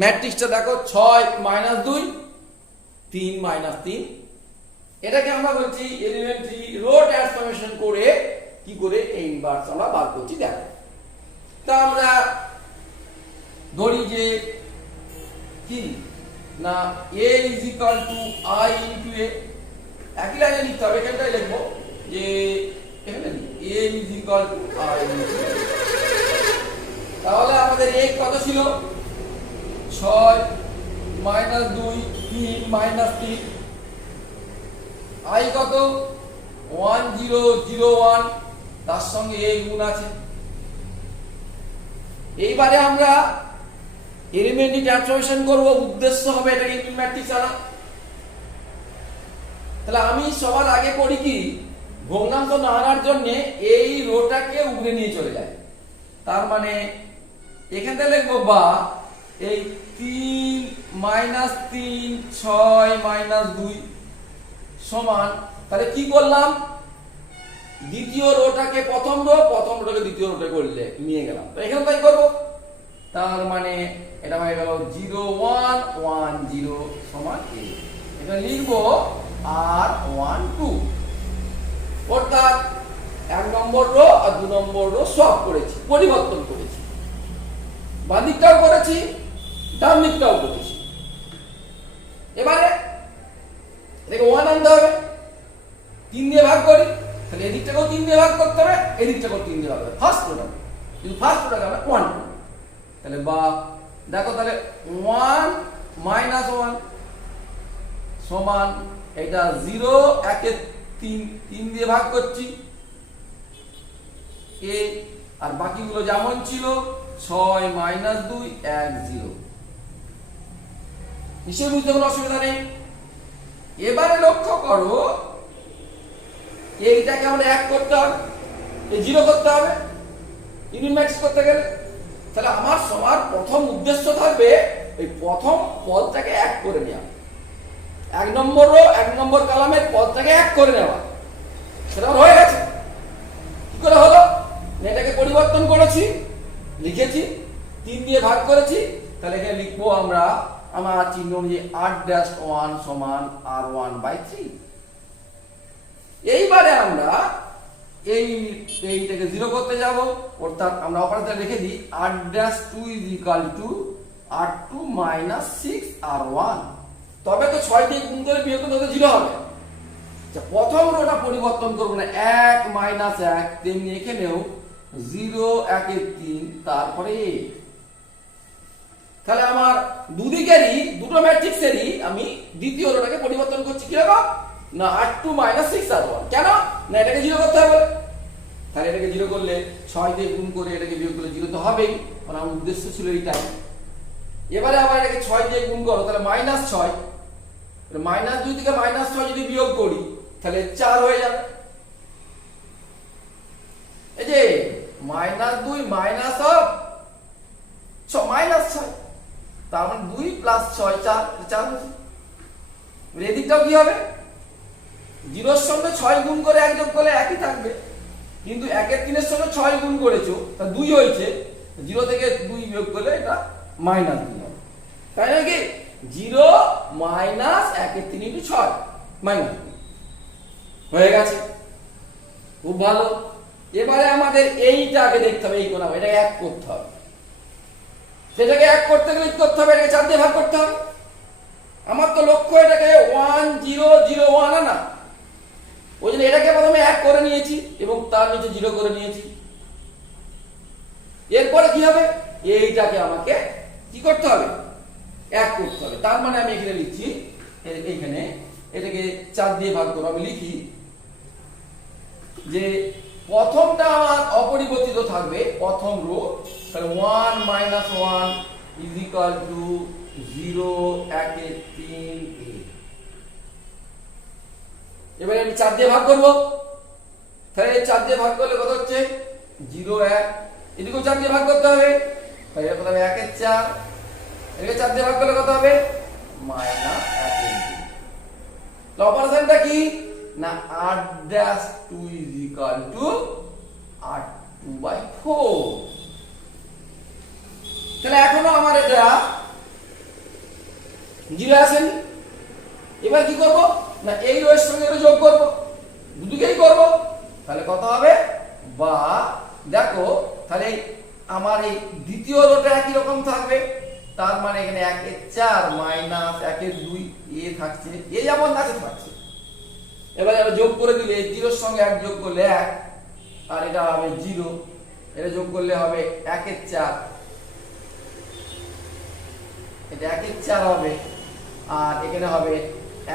ম্যাট্রিক্সটা দেখো 6 - 2 3 - 3, এটাকে আমরা বলছি এলিমেন্টারি রো ট্রান্সফরমেশন করে কি করে এই ইনভার্স আমরা বার করছি দেখো। তা আমরা ধরি যে কি না a is equal to i into a, একই লাইনে লিখতে হবে, এখানটাই লিখবো যে এখানে a is equal to i into a। তাহলে আমাদের a কত ছিল 6 - 2 3 - 3, i কত 1001, তার সঙ্গে a গুণ আছে। এইবারে আমরা এলিমেন্টারি ট্রান্সফরমেশন করব, উদ্দেশ্য হবে এটাকে ইনটু ম্যাট্রিক্স আনা। তাহলে আমি সবার আগে করি কি, ভগ্নাংশ না আনার জন্য এই রোটাকে উপরে নিয়ে চলে যায়, তার মানে এখান থেকে লিখবো বা এই 3 - 3 6 - 2 সমান, তাহলে কি করলাম দ্বিতীয় রোটাকে প্রথম রোটাকে দ্বিতীয় রোটে করলে নিয়ে গেলাম, তো এখানে তাই করব। তার মানে এটা হয়ে গেল 0 1 1 0 সমান a, এটা লিখবো আর 1 2, অর্থাৎ 1 নম্বর রো আর 2 নম্বর রো সব করেছি, পরিবর্তন করেছি, বাম দিকটাও করেছি ডান দিকটাও করেছি। এবারে এটাকে 1 আনতে হবে, 3 দিয়ে ভাগ করি, তাহলে এদিকটাকেও 3 দিয়ে ভাগ করতে হবে, এদিকটাকেও 3 দিয়ে ভাগ করতে হবে, ফার্স্ট রোটা, কিন্তু ফার্স্ট রোটাকে আমরা 1, তাহলে বা দেখো তাহলে 1 - 1 সমান এটা 0 1 এর 3 দিয়ে ভাগ করছি a, আর বাকিগুলো যেমন ছিল 6 - 2 1 0, নিশ্চয়ই বুঝতে কোনো অসুবিধা নেই। এবারে লক্ষ্য করো এইটাকে আমরা 1 করতে হবে, এই 0 করতে হবে ইউনিট ম্যাট্রিক্স করতে গেলে, তাহলে আমার সবার প্রথম উদ্দেশ্য থাকবে এই প্রথম পদটাকে 1 করে নেওয়া, 1 নম্বর রো 1 নম্বর কলামের পদটাকে 1 করে নেওয়া, সেটা হয়ে গেছে। কি করে হলো, এটাকে পরিবর্তন করেছি, লিখেছি 3 দিয়ে ভাগ করেছি, তাহলে এখানে লিখবো আমরা আমার চিহ্ন অনুযায়ী r-1 সমান r1/3। এইবারে আমরা এইটাকে 0 করতে যাব, অর্থাৎ আমরা অপারেটর রেখে দিই r-2 is equal to r2 - 6 r1, তবে তো 6 দিয়ে গুণ করে বিয়োগ করতে 0 হবে। আচ্ছা, প্রথম রোটা পরিবর্তন করব না 1 - 1, তেমনি এখানেও 0 1 এর 3 তারপরে a, তাহলে আমার দুদিকেরই দুটো ম্যাট্রিক্সেরই আমি দ্বিতীয় রোটাকে পরিবর্তন করছি কিরকম না r2 - 6 r1, কেন না এটাকে 0 করতে হবে, তাহলে এটাকে 0 করলে 6 দিয়ে গুণ করে এটাকে বিয়োগ করলে 0 তো হবেই, মানে আমার উদ্দেশ্য ছিল এইটাই। এবারে আবার এটাকে 6 দিয়ে গুণ করো, তাহলে -6, -2 থেকে -6 যদি বিয়োগ করি তাহলে 4 হয়ে যাবে। এই যে -2 -6 তার মানে 2 + 6 4 হচ্ছে। এদিকটাও কি হবে 0 এর সঙ্গে 6 গুণ করে 1 যোগ করলে একই থাকবে, কিন্তু 1 এর 3 এর সঙ্গে 6 গুণ করেছো তা 2 হয়েছে, 0 থেকে 2 বিয়োগ করলে এটা -2 হবে, তাই নাকি 0 - 1 এর 3 × 6 -2 হয়ে গেছে, খুব ভালো। এবারে আমাদের এইটাকে দেখতে হবে, এই কোণ এটাকে 1 করতে হবে, সেটাকে 1 করতে গেলে কি করতে হবে, এটাকে 4 দিয়ে ভাগ করতে হবে, আমার তো লক্ষ্য এটাকে 1001 আনা, ওই জন্য এটাকে প্রথমে 1 করে নিয়েছি এবং তার নিচে 0 করে নিয়েছি। এরপরে কি হবে, এইটাকে আমাকে কি করতে হবে, 1 করতে হবে। তার মানে আমি এখানে লিখছি, এইখানে এটাকে 4 দিয়ে ভাগ করব। আমি লিখি যে প্রথমটা আমার অপরিবর্তিত থাকবে, প্রথম রো, তাহলে 1 - 1 = 0 1 এর 3 a। এবারে আমি 4 দিয়ে ভাগ করব, তাহলে 4 দিয়ে ভাগ করলে কত হচ্ছে, 0 1। এদিকেও 4 দিয়ে ভাগ করতে হবে, তাহলে এটা কত হবে, 1 এর 4। এদিকে 4 দিয়ে ভাগ করলে কত হবে, -1 এর 2। তো অপারেশনটা কি না, r'2 = r2/4। তাহলে এখনো আমার এটা 0 আসেনি। এবার কি করব না, এই রো এর সঙ্গে এটা যোগ করব, দুদিকেই করব। তাহলে কত হবে, বা দেখো তাহলে আমার এই দ্বিতীয় রোটা একই রকম থাকবে। তার মানে এখানে 1 এর 4 - 1 এর 2 a থাকছে, এ যেমন আছে থাকছে। এবার এটা যোগ করে দিলে 0 এর সঙ্গে 1 যোগ করলে 1, আর এটা হবে 0, এটা যোগ করলে হবে 1 এর 4, এটা 1 এর 4 হবে, আর এখানে হবে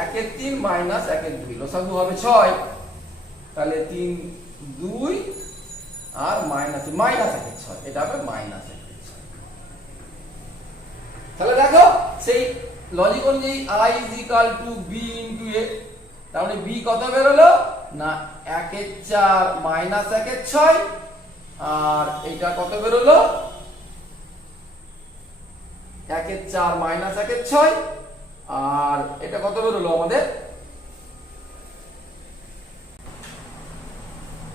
1 এর 3 - 1 এর 2, লসাগু হবে 6। তাহলে 3 2 আর -1 এর 6, এটা হবে -1 এর 6। তাহলে দেখো সেই লজিক অনুযায়ী i = b * a, তার মানে b কত বের হলো না, 1 এর 4 - 1 এর 6, আর এটা কত বের হলো, 1 এর 4 - 1 এর 6, আর এটা কত বের হলো আমাদের,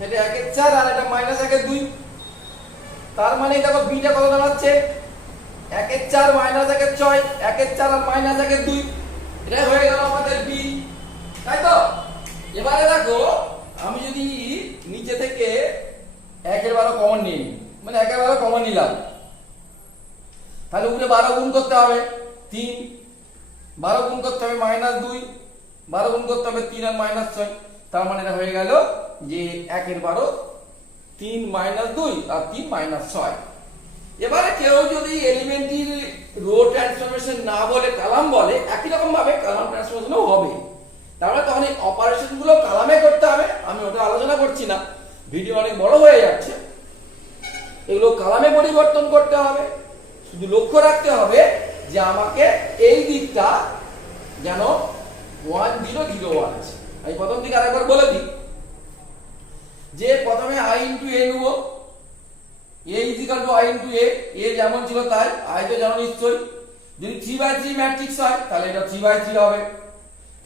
এটা 1 এর 4 আর এটা -1 এর 2। তার মানে দেখো বিটা কত দাঁড়াচ্ছে, 1 এর 4 - 1 এর 6, 1 এর 4 আর -1 এর 2, এটা হয়ে গেল আমাদের বি, তাই তো। এবারে দেখো আমি যদি নিচে থেকে 1 এর 12 কমন নিই, মানে 1 এর 12 কমন নিলাম, তাহলে উপরে 12 গুণ করতে হবে 3, 12 গুণ করতে হবে -2, 12 গুণ করতে হবে 3 আর -6। তার মানে এটা হয়ে গেল যে 1 এর 12 3 - 2 আর 3 - 6। এবারে কেউ যদি এলিমেন্টারি রো ট্রান্সফরমেশন না বলে কলাম বলে, একই রকম ভাবে কলাম ট্রান্সফরমেশনও হবে। তাহলে তখন এই অপারেশন গুলো কলামে করতে হবে, আমি ওটা আলোচনা করছি না, ভিডিও অনেক বড় হয়ে যাচ্ছে। এগুলো কলামে পরিবর্তন করতে হবে। শুধু লক্ষ্য রাখতে হবে যে আমাকে এই দিকটা যেন 1001 আছে। আমি প্রথম দিকে আরেকবার বলে দিই যে প্রথমে i * a নেব, a = i * a, a যেমন ছিল তাই, i তো জানো নিশ্চয়ই। যদি 3/3 ম্যাট্রিক্স হয় তাহলে এটা 3/3 হবে,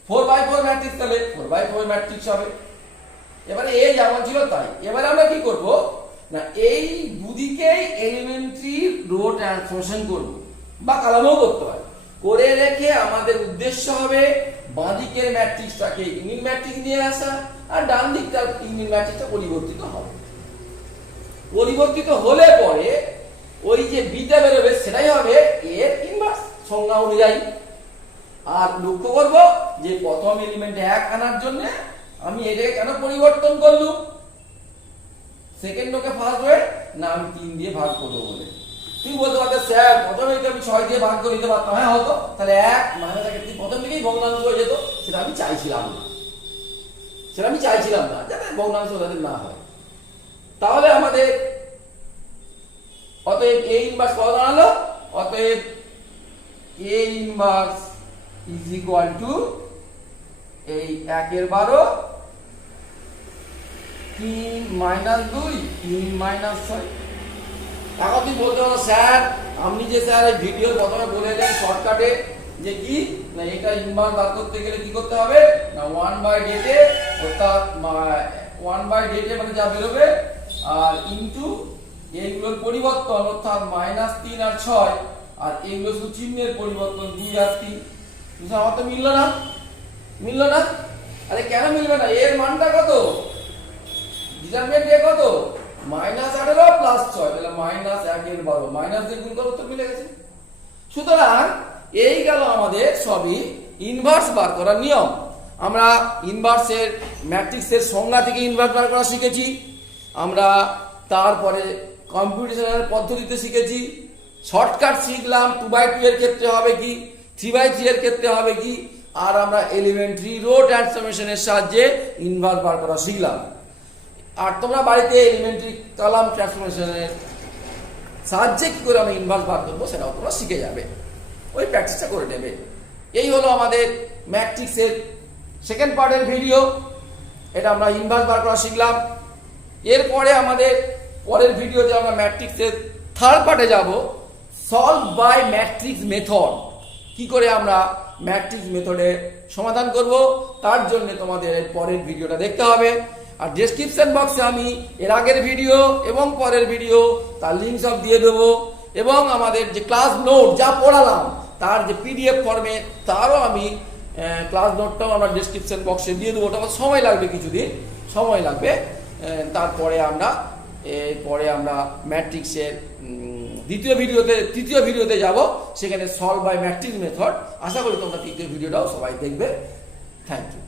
4/4 ম্যাট্রিক্স তাহলে 4/4 ম্যাট্রিক্স হবে। এবারে a যেমন ছিল তাই। এবারে আমরা কি করব না, এই দুদিকেই এলিমেন্টারি রো ট্রান্সফরমেশন করব, বা কলামও করতে হয়, করে রেখে আমাদের উদ্দেশ্য হবে বাঁ দিকের ম্যাট্রিক্সটাকে ইউনিট ম্যাট্রিক্স নিয়ে আসা, আর ডান দিকটার ইউনিট ম্যাট্রিক্সটা পরিবর্তিত হবে। পরিবর্তিত হলে পরে ওই যে বিটা বেরোবে সেটাই হবে এর ইনভার্স সংজ্ঞা অনুযায়ী। আর লক্ষ্য করব যে প্রথম এলিমেন্টে 1 আনার জন্য আমি এটাকে কেন পরিবর্তন করলাম, সেকেন্ড রোকে ফার্স্ট রোয়ে না আমি 3 দিয়ে ভাগ করব বলে। তুই বলতে পারতে স্যার প্রথমে তো আমি 6 দিয়ে ভাগ করে দিতে পারতাম, হ্যাঁ হতো, তাহলে 1 - 1 এর প্রথম দিকেই ভগ্নাংশ হয়ে যেত। সেটা আমি চাইছিলাম না, যাতে ভগ্নাংশ যাতে না হয়। তাহলে আমাদের অতএব a ইনভার্স কত দাঁড়ালো, অতএব a ইনভার্স = এই 1 এর 12 3 - 2 3 - 6। এখন তুই বলতে পারো স্যার আপনি যে স্যার এই ভিডিও প্রথমে বলে দেন শর্টকাটে যে কি না, এটা ইনভার্স বার করতে গেলে কি করতে হবে না, 1/ডেটে, অর্থাৎ 1/ডেটে মানে যা বেরোবে, আর ইনটু এইগুলোর পরিবর্তন অর্থাৎ -3 আর 6, আর এইগুলো শুধু চিহ্নের পরিবর্তন 2 আর 3। বুঝছো, আমার তো মিললো না। আরে কেন মিলবে না, এর মানটা কত, ডিটারমিনেন্ট এ কত, -18 + 6, তাহলে -1 এর 12 মাইনাস দিয়ে গুণ করো তো মিলে গেছে। সুতরাং এই গেল আমাদের সবই ইনভার্স বার করার নিয়ম। আমরা ইনভার্সের ম্যাট্রিক্সের সংজ্ঞা থেকে ইনভার্স বার করা শিখেছি। আমরা তারপরে কম্পিউটেশনাল পদ্ধতিতে শিখেছি। শর্টকাট শিখলাম 2/2 এর ক্ষেত্রে হবে কি, 3/3 এর ক্ষেত্রে হবে কি। আর আমরা এলিমেন্টারি রো ট্রান্সফরমেশনের সাহায্যে ইনভার্স বার করা শিখলাম। আর তোমরা বাড়িতে এলিমেন্টারি কলাম ট্রান্সফরমেশনের সাহায্যে কি করে আমরা ইনভার্স বার করবো সেটাও তোমরা শিখে যাবে, ওই প্র্যাকটিসটা করে নেবে। এই হলো আমাদের ম্যাট্রিক্সের সেকেন্ড পার্টের ভিডিও। এটা আমরা ইনভার্স বার করা শিখলাম। এরপরে আমাদের পরের ভিডিওতে আমরা ম্যাট্রিক্সের থার্ড পার্টে যাব, সলভ বাই ম্যাট্রিক্স মেথড। কি করে আমরা ম্যাট্রিক্স মেথডে সমাধান করব, তার জন্য তোমাদের পরের ভিডিওটা দেখতে হবে। আর ডেসক্রিপশন বক্সে আমি এর আগের ভিডিও এবং পরের ভিডিও তার লিঙ্ক সব দিয়ে দেবো, এবং আমাদের যে ক্লাস নোট যা পড়ালাম তার যে পিডিএফ ফর্মে তারও আমি ক্লাস নোটটাও আমরা ডেসক্রিপশন বক্সে দিয়ে দেবো। ওটা সময় লাগবে, কিছুদিন সময় লাগবে। তারপরে আমরা ম্যাট্রিক্সের তৃতীয় ভিডিওতে যাব, সেখানে সলভ বাই ম্যাট্রিক্স মেথড। আশা করি তোমরা তৃতীয় ভিডিওটাও সবাই দেখবে। Thank you.